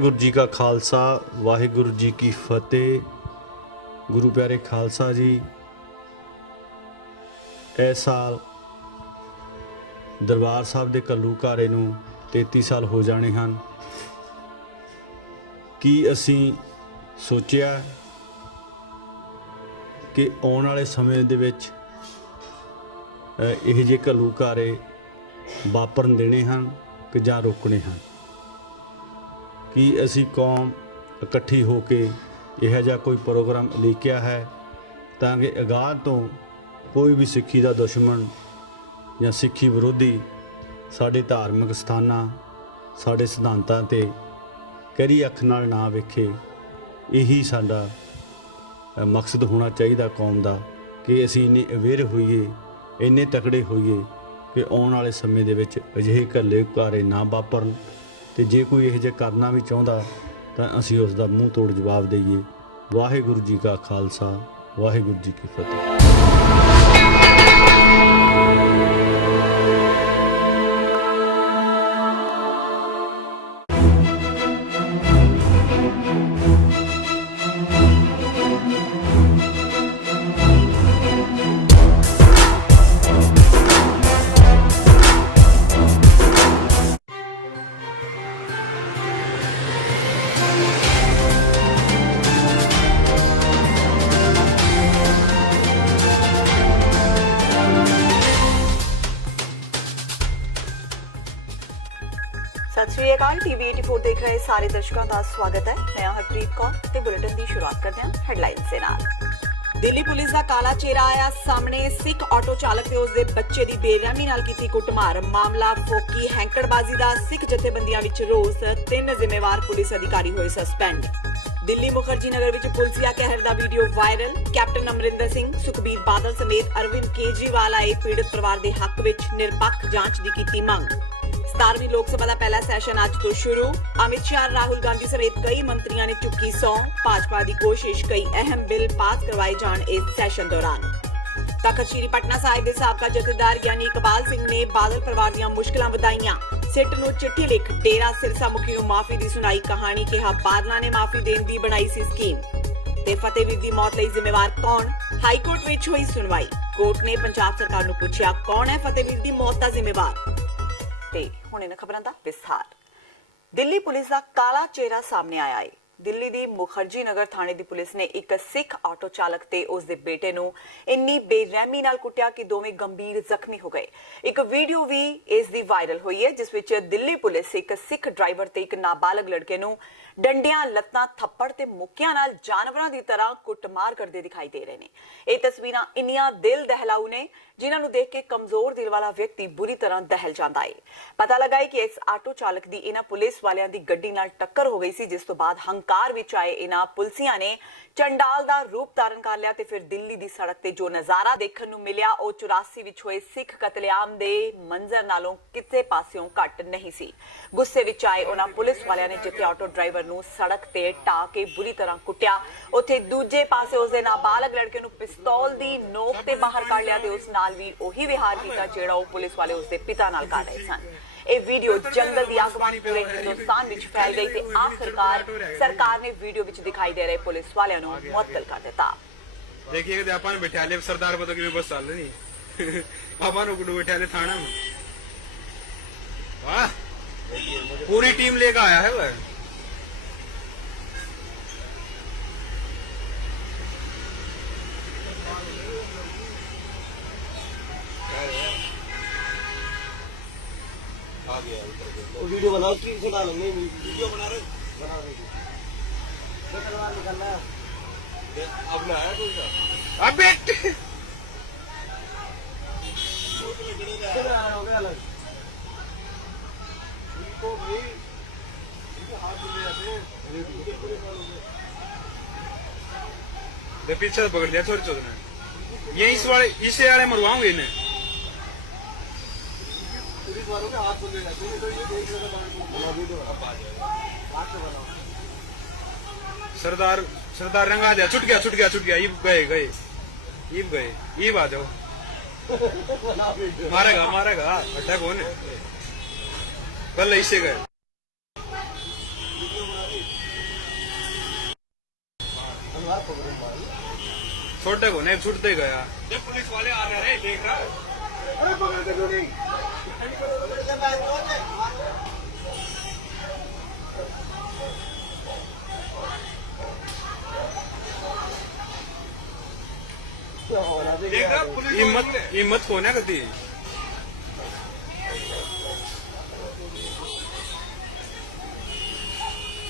वाहिगुरु जी का खालसा वाहिगुरु जी की फतेह। गुरु प्यारे खालसा जी, इस साल दरबार साहब के घल्लूघारे नूं 33 साल हो जाने हैं। की असी सोचिया कि आने वाले समय दे विच इह जे घल्लूघारे वापरन देने हैं कि जां रोकने हैं। कि असी कौम इकट्ठी हो के यह जा कोई प्रोग्राम उलीकिया है ताकि अगाह तो कोई भी सिक्खी का दुश्मन या सिक्खी विरोधी साढ़े धार्मिक स्थानां साढ़े सिद्धांतां ते करी अख नाल ना वेखे। यही साडा मकसद होना चाहिए कौम का कि असी इन्ने अवेयर होइए, इन्ने तकड़े होइए कि आने वाले समय दे विच अजिहे घल्लूघारे ना वापरन। ते जे कोई यह जे करना भी चाहुंदा तां असीं उसका मूँह तोड़ जवाब दईए। वाहिगुरु जी का खालसा वाहिगुरु जी की फतेह। सत श्री अकाल। टीवी 84 देख रहे सारे दर्शकों का स्वागत है। मैं हरप्रीत कौर ते बुलेटिन की शुरुआत करते हैं हेडलाइंस के नाल। दिल्ली पुलिस का काला चेहरा आया सामने। सिख ऑटो चालक ते उसदे बच्चे दी बेरहमी नाल कीती कुटमार। मामला फोकी हैंकड़बाजी दा। सिख जथेबंदियां विच रोस। 3 जिम्मेवार पुलिस अधिकारी होए सस्पेंड। दिल्ली मुखर्जी नगर विच पुलिसिया कहर दा video viral. Captain Amarinder Singh, Sukhbir Badal समेत अरविंद केजरीवाल आए पीड़ित परिवार दे हक विच निरपक्ष जांच दी कीती मंग। 17वीं लोक सभा का पहला सैशन आज तो शुरू। अमित शाह, राहुल गांधी समेत कई मंत्रियों ने चुकी सौं। भाजपा की कोशिश कई अहम बिल पास करवाए जान इस सैशन दौरान। तखत श्री पटना साहिब के साबका जथेदार यानी इकबाल सिंह ने बादल परिवार दी मुश्किलां वधाईयां। सिट नूं चिट्ठी लिख डेरा सिरसा मुखी नूं माफी दी सुनाई कहानी। कहा बादलां ने माफी देण दी बनाई सी स्कीम। ते फतेहवीर दी मौत लई जिम्मेवार कौन? हाईकोर्ट विच हुई सुनवाई। कोर्ट ने पंजाब सरकार नूं पुछया कौन है फतेहवीर दी मौत दा जिम्मेवार। ते हुण इन्हां खबरां दा विस्तार। दिल्ली पुलिस का काला चेहरा सामने आया है। दिल्ली दी मुखर्जी नगर थाने दी पुलिस ने एक सिख ऑटो चालक ते उसदे बेटे नूं इन्नी बेरहमी नाल कुटिया कि दोवें गंभीर जख्मी हो गए। एक वीडियो भी इस दी वायरल हुई है जिस विच दिल्ली पुलिस एक सिख ड्राइवर ते एक नाबालग लड़के नूं डंडियां, लत्तां, थप्पड़ ते मुक्कियां नाल जानवरां दी तरह कुटमार करदे दिखाई दे रहे ने। ये तस्वीरां इन्नियां दिल दहलाऊ ने जिन्हां नूं देख के कमजोर दिल वाला व्यक्ति बुरी तरह दहल जांदा है। पता लगा है कि इस ऑटो चालक दी इन्हां पुलिस वालियां दी गड्डी नाल टक्कर हो गई सी, जिस तो बाद हंकार विच आए इन्हां पुलिसियां ने चंडाल दा रूप धारण कर लिया ते फिर दिल्ली दी सड़क ते जो नजारा देखण नूं मिलिया ओ 84 विच होए सिख कतलेआम दे मंजर नालों किते पासियों घट नहीं सी। गुस्से विच आए उन्हां पुलिस वालियां ने जिथे ऑटो ड्राइवर नूं सड़क ते ढा के बुरी तरह कुटिया, उत्थे दूजे पासे उसदे नाबालग लड़के नूं पिस्तौल दी नोक ते बाहर कढ लिया ते उस नाल भी ओही विहार कीता जेड़ा ओ पुलिस वाले उसदे पिता नाल कर रहे सन। ये वीडियो जंगल दी अग वांग पूरे हिंदुस्तान विच फैल गई ते आखिरकार सरकार ने वीडियो विच दिखाई दे रहे पुलिस वालियां नूं मुअत्तल कर दिता। देखिए कि अपन बैठा ले सरदार को तो कि बस चल नहीं अपन को बैठा ले थाना में। वाह, पूरी टीम लेकर आया है वह। वीडियो बनाओ की सुना लो। नहीं वीडियो बना रहे निकलना है अब ना है कोई सा अबे हो गया अलग इनको भी हाथ ले जाते पीछे से पकड़ लिया थोड़ी चोट ने। ये इस वाले मरवाऊंगे इन्हें। पुलिस वालों के हाथ ले जाते हैं तो ये देख रहा वीडियो अब आ जाएगा। सरदार रंगा दिया। छुट गया। ईब गए आ जाओ। मारेगा अटैक होने पहले इससे गए। मार पकड़ो मार छोटे को नहीं छूटते गया। जब पुलिस वाले आ रहे हैं देख रहा। अरे पकड़ के जोड़ी देख रहा पुलिस हिम्मत को ना करती।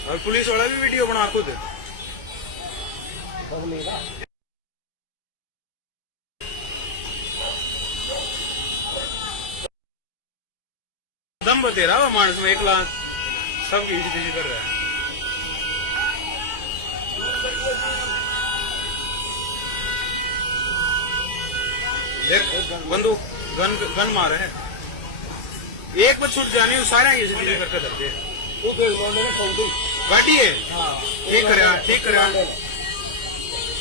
और पुलिस वाला भी वीडियो बना खुद। दम बतेरा वो मानस में एक लाख सब इसी कर रहा है। देख बंदूक गन मारे है। एक बार छूट जाने सारा ये चीजें करके धरते हैं। वो देख लो मैंने खोल दी गाड़ी है। हां ठीक करा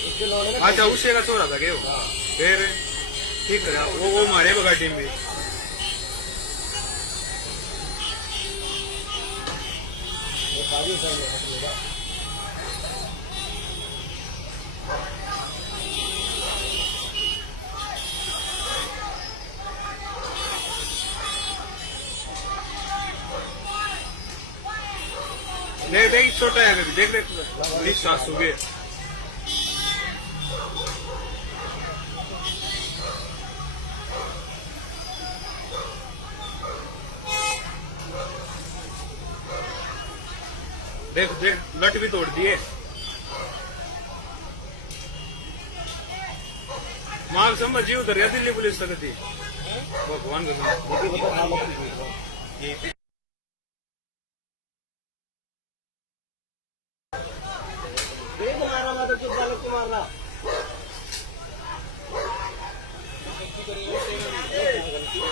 उसके लोने ने अच्छा उसे का छोरा था क्या वो? फिर ठीक करा वो मारे गाड़ी में भी। वो सारी सर मेरा देख छोटा है अभी देख सांस सूखे। देख लट भी तोड़ दिए। माल समझी उधर या दिल्ली पुलिस तक थी। भगवान का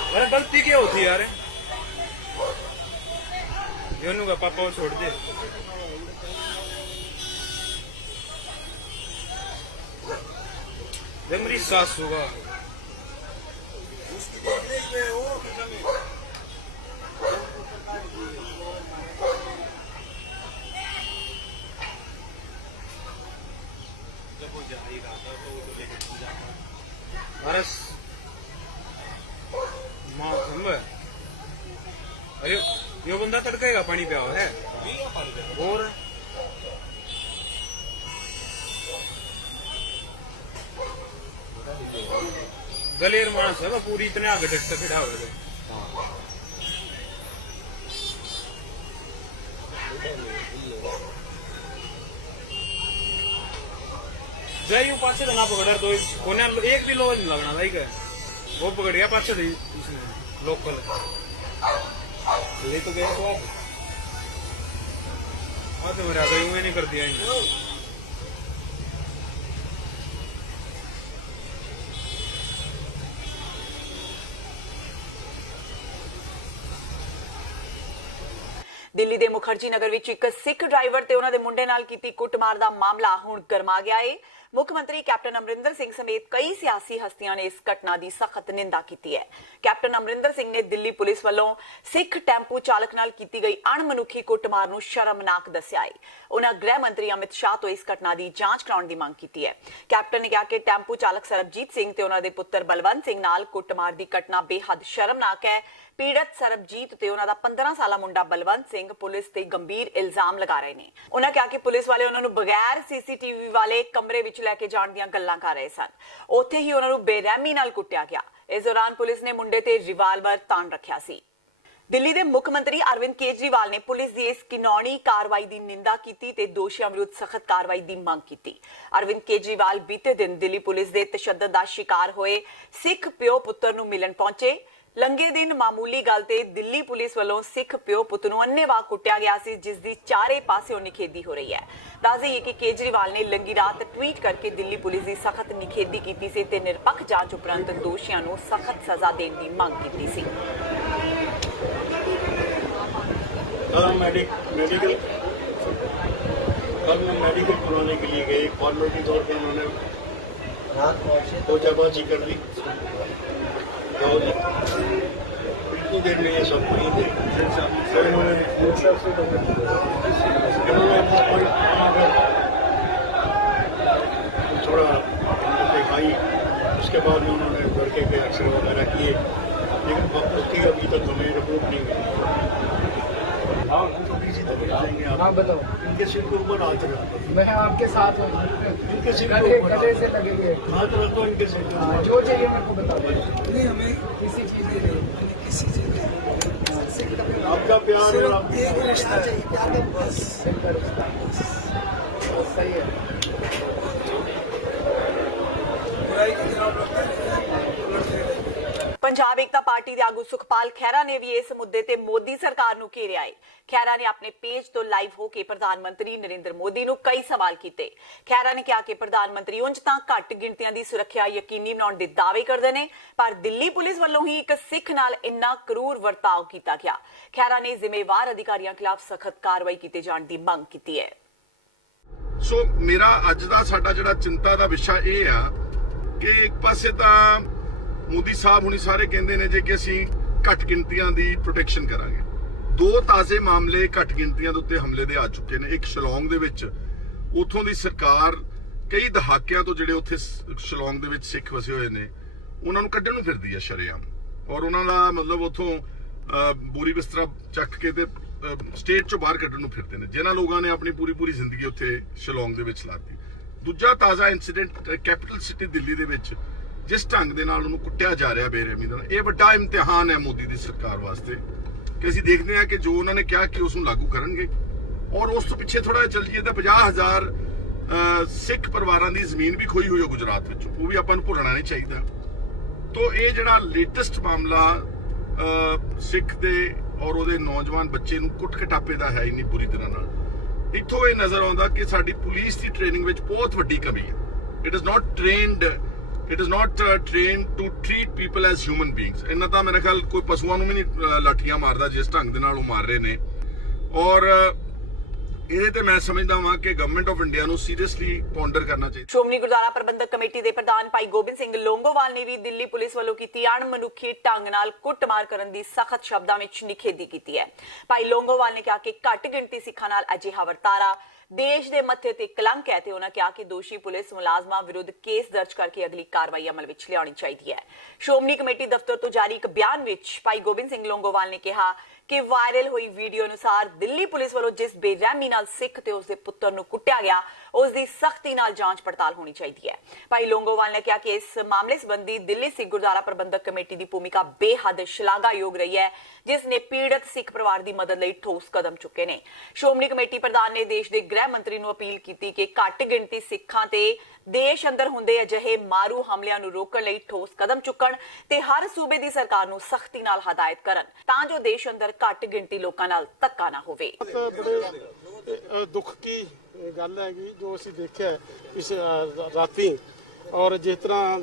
अरे गलती क्या होती है यार? योनू का पापा को छोड़ दे। जब मेरी सास होगा जब वो जा ही रहा था तो वो लेकर जाता बरस माँ समझ। अरे यो बंदा तड़केगा पानी पे आओ है और दलेर मानस है पूरी इतने आगे डटता खड़ा हो गए। जय पाछे तो ना पकड़ा तो कोने एक भी लोग नहीं लगना लाइक वो पकड़ गया पाछे लोकल ले तो गया तो तो मेरा मैं नहीं कर दिया इन्हें। ਦਿੱਲੀ ਦੇ ਮੁਖਰਜੀ ਨਗਰ ਵਿੱਚ ਇੱਕ ਸਿੱਖ ਡਰਾਈਵਰ ਤੇ ਉਹਨਾਂ ਦੇ ਮੁੰਡੇ ਨਾਲ ਕੀਤੀ ਕੁੱਟਮਾਰ ਦਾ ਮਾਮਲਾ ਹੁਣ ਗਰਮਾ ਗਿਆ ਏ। ਮੁੱਖ ਮੰਤਰੀ ਕੈਪਟਨ ਅਮਰਿੰਦਰ ਸਿੰਘ ਸਮੇਤ ਕਈ ਸਿਆਸੀ ਹਸਤੀਆਂ ਨੇ ਇਸ ਘਟਨਾ ਦੀ ਸਖਤ ਨਿੰਦਾ ਕੀਤੀ ਹੈ। ਕੈਪਟਨ ਅਮਰਿੰਦਰ ਸਿੰਘ ਨੇ ਦਿੱਲੀ ਪੁਲਿਸ ਵੱਲੋਂ ਸਿੱਖ ਟੈਂਪੂ ਚਾਲਕ ਨਾਲ ਕੀਤੀ ਗਈ ਅਣਮਨੁੱਖੀ ਕੁੱਟਮਾਰ ਨੂੰ ਸ਼ਰਮਨਾਕ ਦੱਸਿਆ ਹੈ। ਉਹਨਾਂ ਗ੍ਰਹਿ ਮੰਤਰੀ ਅਮਿਤ ਸ਼ਾਹ ਤੋਂ ਇਸ ਘਟਨਾ ਦੀ ਜਾਂਚ ਕਰਾਉਣ ਦੀ ਮੰਗ ਕੀਤੀ ਹੈ। ਕੈਪਟਨ ਨੇ ਕਿਹਾ ਕਿ ਟੈਂਪੂ ਚਾਲਕ ਸਰਬਜੀਤ ਸਿੰਘ ਤੇ ਉਹਨਾਂ ਦੇ ਪੁੱਤਰ ਬਲਵੰਤ ਸਿੰਘ ਨਾਲ ਕੁੱਟਮਾਰ ਦੀ ਘਟਨਾ ਬੇਹੱਦ ਸ਼ਰਮਨਾਕ ਹੈ। पीड़ित सरबजीत ते उन्हां दा 15 साला मुंडा बलवंत सिंह पुलिस ते गंभीर इल्जाम लगा रहे ने। उन्हां कहा कि पुलिस वाले उन्हां नूं बगैर सीसीटीवी वाले कमरे विच लैके जाण दीयां गल्लां कर रहे सन। उत्थे ही उन्हां नूं बेरहमी नाल कुੱਟਿਆ ਗਿਆ। इस दौरान पुलिस ने मुंडे ते रिवाल्वर ताण रखिया सी। दिल्ली के मुख्य मंत्री अरविंद केजरीवाल ने पुलिस की इस घिनौनी कार्रवाई की निंदा की ते दोषियों विरुद्ध सख्त कार्रवाई की मांग की। अरविंद केजरीवाल बीते दिन दिल्ली पुलिस के तशद्दद का शिकार होए सिख प्यो पुत्र नूं मिलन पहुंचे। लंघे दिन मामूली गल ते दिल्ली पुलिस वालों सिख प्यो पुत नूं अन्नेवाह कुੱਟਿਆ गया सी, जिस दी चारे पासियों निखेधी हो रही है। दस देईए कि केजरीवाल ने लंघी रात ट्वीट करके दिल्ली पुलिस की सख्त निखेधी की सी ते निरपक्ष जांच उपरंत दोषियों नूं सख्त सजा देने की मांग की सी। मेडिकल करवाने के लिए गए, फॉर्मेलिटी तौर पर उन्होंने रात पहुंचे पोचापाची कर दी और इतनी देर में ये सब नहीं थे। फिर उन्होंने उसके बाद में उन्होंने लड़के के एक्शन वगैरह किए, लेकिन उसकी अभी तक हमें रिपोर्ट नहीं मिली। हाँ बताओ। इनके सिर के ऊपर हाथ रखो, मैं आपके साथ हूँ। इनके सिर के गले ऊपर गले से लगे हुए। हाथ रखो, इनके सिर के ऊपर। जो चाहिए मेरे को बताओ। नहीं हमें किसी चीज़ की नहीं, किसी चीज़ की आपका प्यार और आप एक रिश्ता चाहिए, प्यार का बस। सही है। बुराई के खिलाफ लड़ते रहे। ਪੰਜਾਬ ਏਕਤਾ ਪਾਰਟੀ ਦੇ ਆਗੂ ਸੁਖਪਾਲ ਖਹਿਰਾ ਨੇ ਵੀ ਇਸ ਮੁੱਦੇ ਤੇ ਮੋਦੀ ਸਰਕਾਰ ਨੂੰ ਘੇਰਿਆ ਹੈ। ਖਹਿਰਾ ਨੇ ਆਪਣੇ ਪੇਜ ਤੋਂ ਲਾਈਵ ਹੋ ਕੇ ਪ੍ਰਧਾਨ ਮੰਤਰੀ ਨਰਿੰਦਰ ਮੋਦੀ ਨੂੰ ਕਈ ਸਵਾਲ ਕੀਤੇ। ਖਹਿਰਾ ਨੇ ਕਿਹਾ ਕਿ ਪ੍ਰਧਾਨ ਮੰਤਰੀ ਉਂਝ ਤਾਂ ਘੱਟ ਗਿਣਤੀਆਂ ਦੀ ਸੁਰੱਖਿਆ ਯਕੀਨੀ ਬਣਾਉਣ ਦੇ ਦਾਅਵੇ ਕਰਦੇ ਨੇ, ਪਰ ਦਿੱਲੀ ਪੁਲਿਸ ਵੱਲੋਂ ਹੀ ਇੱਕ ਸਿੱਖ ਨਾਲ ਇੰਨਾ ਕਰੂਰ ਵਰਤਾਓ ਕੀਤਾ ਗਿਆ। ਖਹਿਰਾ ਨੇ ਜ਼ਿੰਮੇਵਾਰ ਅਧਿਕਾਰੀਆਂ ਖਿਲਾਫ ਸਖਤ ਕਾਰਵਾਈ ਕੀਤੇ ਜਾਣ ਦੀ ਮੰਗ ਕੀਤੀ ਹੈ। ਸੋ ਮੇਰਾ ਅੱਜ ਦਾ ਸਾਡਾ ਜਿਹੜਾ ਚਿੰਤਾ ਦਾ ਵਿਸ਼ਾ ਇਹ ਆ ਕਿ ਇੱਕ ਪਾਸੇ ਤਾਂ ਮੋਦੀ ਸਾਹਿਬ ਹੁਣੀ ਸਾਰੇ ਕਹਿੰਦੇ ਨੇ ਜੇ ਕਿ ਅਸੀਂ ਘੱਟ ਗਿਣਤੀਆਂ ਦੀ ਪ੍ਰੋਟੈਕਸ਼ਨ ਕਰਾਂਗੇ। ਦੋ ਤਾਜ਼ੇ ਮਾਮਲੇ ਘੱਟ ਗਿਣਤੀਆਂ ਦੇ ਉੱਤੇ ਹਮਲੇ ਦੇ ਆ ਚੁੱਕੇ ਨੇ। ਇੱਕ ਸ਼ਿਲੌਂਗ ਦੇ ਵਿੱਚ ਉੱਥੋਂ ਦੀ ਸਰਕਾਰ ਕਈ ਦਹਾਕਿਆਂ ਤੋਂ ਜਿਹੜੇ ਉੱਥੇ ਸ਼ਿਲੌਂਗ ਦੇ ਵਿੱਚ ਸਿੱਖ ਵਸੇ ਹੋਏ ਨੇ ਉਹਨਾਂ ਨੂੰ ਕੱਢਣ ਨੂੰ ਫਿਰਦੀ ਆ ਸ਼ਰੇਆਮ, ਔਰ ਉਹਨਾਂ ਦਾ ਮਤਲਬ ਉੱਥੋਂ ਬੋਰੀ ਬਿਸਤਰਾ ਚੱਕ ਕੇ ਤੇ ਸਟੇਟ ਚੋਂ ਬਾਹਰ ਕੱਢਣ ਨੂੰ ਫਿਰਦੇ ਨੇ, ਜਿਨ੍ਹਾਂ ਲੋਕਾਂ ਨੇ ਆਪਣੀ ਪੂਰੀ ਜ਼ਿੰਦਗੀ ਉੱਥੇ ਸ਼ਿਲੌਂਗ ਦੇ ਵਿੱਚ ਲਾਤੀ। ਦੂਜਾ ਤਾਜ਼ਾ ਇਨਸੀਡੈਂਟ ਕੈਪੀਟਲ ਸਿਟੀ ਦਿੱਲੀ ਦੇ ਵਿੱਚ ਜਿਸ ਢੰਗ ਦੇ ਨਾਲ ਉਹਨੂੰ ਕੁੱਟਿਆ ਜਾ ਰਿਹਾ ਬੇਰਹਿਮੀ ਨਾਲ, ਇਹ ਵੱਡਾ ਇਮਤਿਹਾਨ ਹੈ ਮੋਦੀ ਦੀ ਸਰਕਾਰ ਵਾਸਤੇ ਕਿ ਅਸੀਂ ਦੇਖਦੇ ਹਾਂ ਕਿ ਜੋ ਉਹਨਾਂ ਨੇ ਕਿਹਾ ਕਿ ਉਸ ਨੂੰ ਲਾਗੂ ਕਰਨਗੇ। ਔਰ ਉਸ ਤੋਂ ਪਿੱਛੇ ਥੋੜਾ ਜਿਹਾ ਚੱਲ ਜਾਈਏ ਤਾਂ 50,000 ਸਿੱਖ ਪਰਿਵਾਰਾਂ ਦੀ ਜ਼ਮੀਨ ਵੀ ਖੋਈ ਹੋਈ ਹੈ ਗੁਜਰਾਤ ਵਿੱਚ, ਉਹ ਵੀ ਆਪਾਂ ਨੂੰ ਭੁੱਲਣਾ ਨਹੀਂ ਚਾਹੀਦਾ। ਤੋਂ ਇਹ ਜਿਹੜਾ ਲੇਟੈਸਟ ਮਾਮਲਾ ਸਿੱਖ ਦੇ ਔਰ ਉਹਦੇ ਨੌਜਵਾਨ ਬੱਚੇ ਨੂੰ ਕੁੱਟ ਕਟਾਪੇ ਦਾ ਹੈ ਇੰਨੀ ਬੁਰੀ ਤਰ੍ਹਾਂ ਨਾਲ, ਇੱਥੋਂ ਇਹ ਨਜ਼ਰ ਆਉਂਦਾ ਕਿ ਸਾਡੀ ਪੁਲਿਸ ਦੀ ਟ੍ਰੇਨਿੰਗ ਵਿੱਚ ਬਹੁਤ ਵੱਡੀ ਕਮੀ ਹੈ। It is not trained to treat people as human beings। ਇਹਨਾਂ ਤਾਂ ਮੇਰੇ ਖਿਆਲ ਕੋਈ ਪਸ਼ੂਆਂ ਨੂੰ ਵੀ ਨਹੀਂ ਲਾਠੀਆਂ ਮਾਰਦਾ ਜਿਸ ਢੰਗ ਦੇ ਨਾਲ ਉਹ ਮਾਰ ਰਹੇ ਨੇ। ਔਰ ਇਹਦੇ ਤੇ ਮੈਂ ਸਮਝਦਾ ਹਾਂ ਕਿ ਗਵਰਨਮੈਂਟ ਆਫ ਇੰਡੀਆ ਨੂੰ ਸੀਰੀਅਸਲੀ ਪੌਂਡਰ ਕਰਨਾ ਚਾਹੀਦਾ। ਸ਼੍ਰੋਮਣੀ ਗੁਰਦੁਆਰਾ ਪ੍ਰਬੰਧਕ ਕਮੇਟੀ ਦੇ ਪ੍ਰਧਾਨ ਭਾਈ ਗੋਬਿੰਦ ਸਿੰਘ ਲੋਂਗੋਵਾਲ ਨੇ ਵੀ ਦਿੱਲੀ ਪੁਲਿਸ ਵੱਲੋਂ ਕੀਤੀ ਅਣਮਨੁੱਖੀ ਢੰਗ ਨਾਲ ਕੁੱਟਮਾਰ ਕਰਨ ਦੀ ਸਖਤ ਸ਼ਬਦਾਂ ਵਿੱਚ ਨਿਖੇਧੀ ਕੀਤੀ ਹੈ। ਭਾਈ ਲੋਂਗੋਵਾਲ ਨੇ ਕਿਹਾ ਕਿ ਘੱਟ ਗਿਣਤੀ ਸਿੱਖਾਂ ਨਾਲ ਅਜਿਹਾ ਵਰਤਾਰਾ ਦੇਸ਼ ਦੇ ਮੱਥੇ ਤੇ ਕਲੰਕ ਹੈ ਤੇ ਉਹਨਾਂ ਕਿਹਾ ਕਿ ਦੋਸ਼ੀ ਪੁਲਿਸ ਮੁਲਾਜ਼ਮਾਂ ਵਿਰੁੱਧ ਕੇਸ ਦਰਜ ਕਰਕੇ ਅਗਲੀ ਕਾਰਵਾਈ ਅਮਲ ਵਿੱਚ ਲਿਆਉਣੀ ਚਾਹੀਦੀ ਹੈ। ਸ਼੍ਰੋਮਣੀ ਕਮੇਟੀ ਦਫ਼ਤਰ ਤੋਂ ਜਾਰੀ ਇੱਕ ਬਿਆਨ ਵਿੱਚ ਭਾਈ ਗੋਬਿੰਦ ਸਿੰਘ ਲੋਂਗੋਵਾਲ ਨੇ ਕਿਹਾ ਕਿ ਵਾਇਰਲ ਹੋਈ ਵੀਡੀਓ ਅਨੁਸਾਰ ਦਿੱਲੀ ਪੁਲਿਸ ਵੱਲੋਂ ਜਿਸ ਬੇਰਹਿਮੀ ਨਾਲ ਸਿੱਖ ਤੇ ਉਸਦੇ ਪੁੱਤਰ ਨੂੰ ਕੁੱਟਿਆ ਗਿਆ ਉਸ ਦੀ ਸਖਤੀ ਨਾਲ ਜਾਂਚ ਪੜਤਾਲ ਹੋਣੀ ਚਾਹੀਦੀ ਹੈ। ਭਾਈ ਲੋਂਗੋਵਾਲ ਨੇ ਕਿਹਾ ਕਿ ਇਸ ਮਾਮਲੇ ਸੰਬੰਧੀ ਦਿੱਲੀ ਸਿੱਖ ਗੁਰਦੁਆਰਾ ਪ੍ਰਬੰਧਕ ਕਮੇਟੀ ਦੀ ਭੂਮਿਕਾ ਬੇਹੱਦ ਸ਼ਲਾਘਾਯੋਗ ਰਹੀ ਹੈ, ਜਿਸ ਨੇ ਪੀੜਤ ਸਿੱਖ ਪਰਿਵਾਰ ਦੀ ਮਦਦ ਲਈ ਠੋਸ ਕਦਮ ਚੁੱਕੇ ਨੇ। ਸ਼੍ਰੋਮਣੀ ਕਮੇਟੀ ਪ੍ਰਧਾਨ ਨੇ ਦੇਸ਼ ਦੇ ਗ੍ਰਹਿ ਮੰਤਰੀ ਨੂੰ ਅਪੀਲ ਕੀਤੀ ਕਿ ਘੱਟ ਗਿਣਤੀ ਸਿੱਖਾਂ ਤੇ ਦੇਸ਼ ਅੰਦਰ ਹੁੰਦੇ ਅਜਿਹੇ ਮਾਰੂ ਹਮਲਿਆਂ ਨੂੰ ਰੋਕਣ ਲਈ ਠੋਸ ਕਦਮ ਚੁੱਕਣ ਤੇ ਹਰ ਸੂਬੇ ਦੀ ਸਰਕਾਰ ਨੂੰ ਸਖਤੀ ਨਾਲ ਹਦਾਇਤ ਕਰਨ ਤਾਂ ਜੋ ਦੇਸ਼ ਅੰਦਰ ਘੱਟ ਗਿਣਤੀ ਲੋਕਾਂ ਨਾਲ ਧੱਕਾ ਨਾ ਹੋਵੇ। ਦੁੱਖ ਕੀ ਗੱਲ ਹੈਗੀ ਜੋ ਅਸੀਂ ਦੇਖਿਆ ਇਸ ਰਾਤੀ, ਔਰ ਜਿਸ ਤਰ੍ਹਾਂ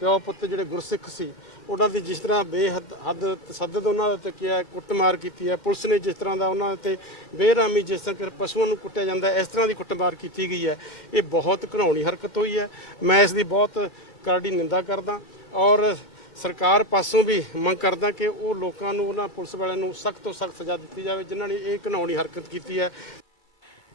ਪਿਓ ਪੁੱਤ ਜਿਹੜੇ ਗੁਰਸਿੱਖ ਸੀ ਉਹਨਾਂ ਦੀ ਜਿਸ ਤਰ੍ਹਾਂ ਬੇਹੱਦ ਤਸੱਦਦ ਉਹਨਾਂ ਦੇ ਉੱਤੇ ਕੀਤਾ, ਕੁੱਟਮਾਰ ਕੀਤੀ ਹੈ। ਪੁਲਿਸ ਨੇ ਜਿਸ ਤਰ੍ਹਾਂ ਦਾ ਉਹਨਾਂ ਤੇ ਬੇਰਹਿਮੀ ਜਿਸ ਤਰ੍ਹਾਂ ਪਸ਼ੂਆਂ ਨੂੰ ਕੁੱਟਿਆ ਜਾਂਦਾ ਇਸ ਤਰ੍ਹਾਂ ਦੀ ਕੁੱਟਮਾਰ ਕੀਤੀ ਗਈ ਹੈ, ਇਹ ਬਹੁਤ ਘਿਨਾਉਣੀ ਹਰਕਤ ਹੋਈ ਹੈ। ਮੈਂ ਇਸ ਦੀ ਬਹੁਤ ਕਰੜੀ ਨਿੰਦਾ ਕਰਦਾ ਔਰ ਸਰਕਾਰ ਪਾਸੋਂ ਵੀ ਮੰਗ ਕਰਦਾ ਕਿ ਉਹ ਲੋਕਾਂ ਨੂੰ ਉਹਨਾਂ ਪੁਲਿਸ ਵਾਲਿਆਂ ਨੂੰ ਸਖਤ ਤੋਂ ਸਖਤ ਸਜ਼ਾ ਦਿੱਤੀ ਜਾਵੇ ਜਿਨ੍ਹਾਂ ਨੇ ਇਹ ਘਿਨਾਉਣੀ ਹਰਕਤ ਕੀਤੀ ਹੈ।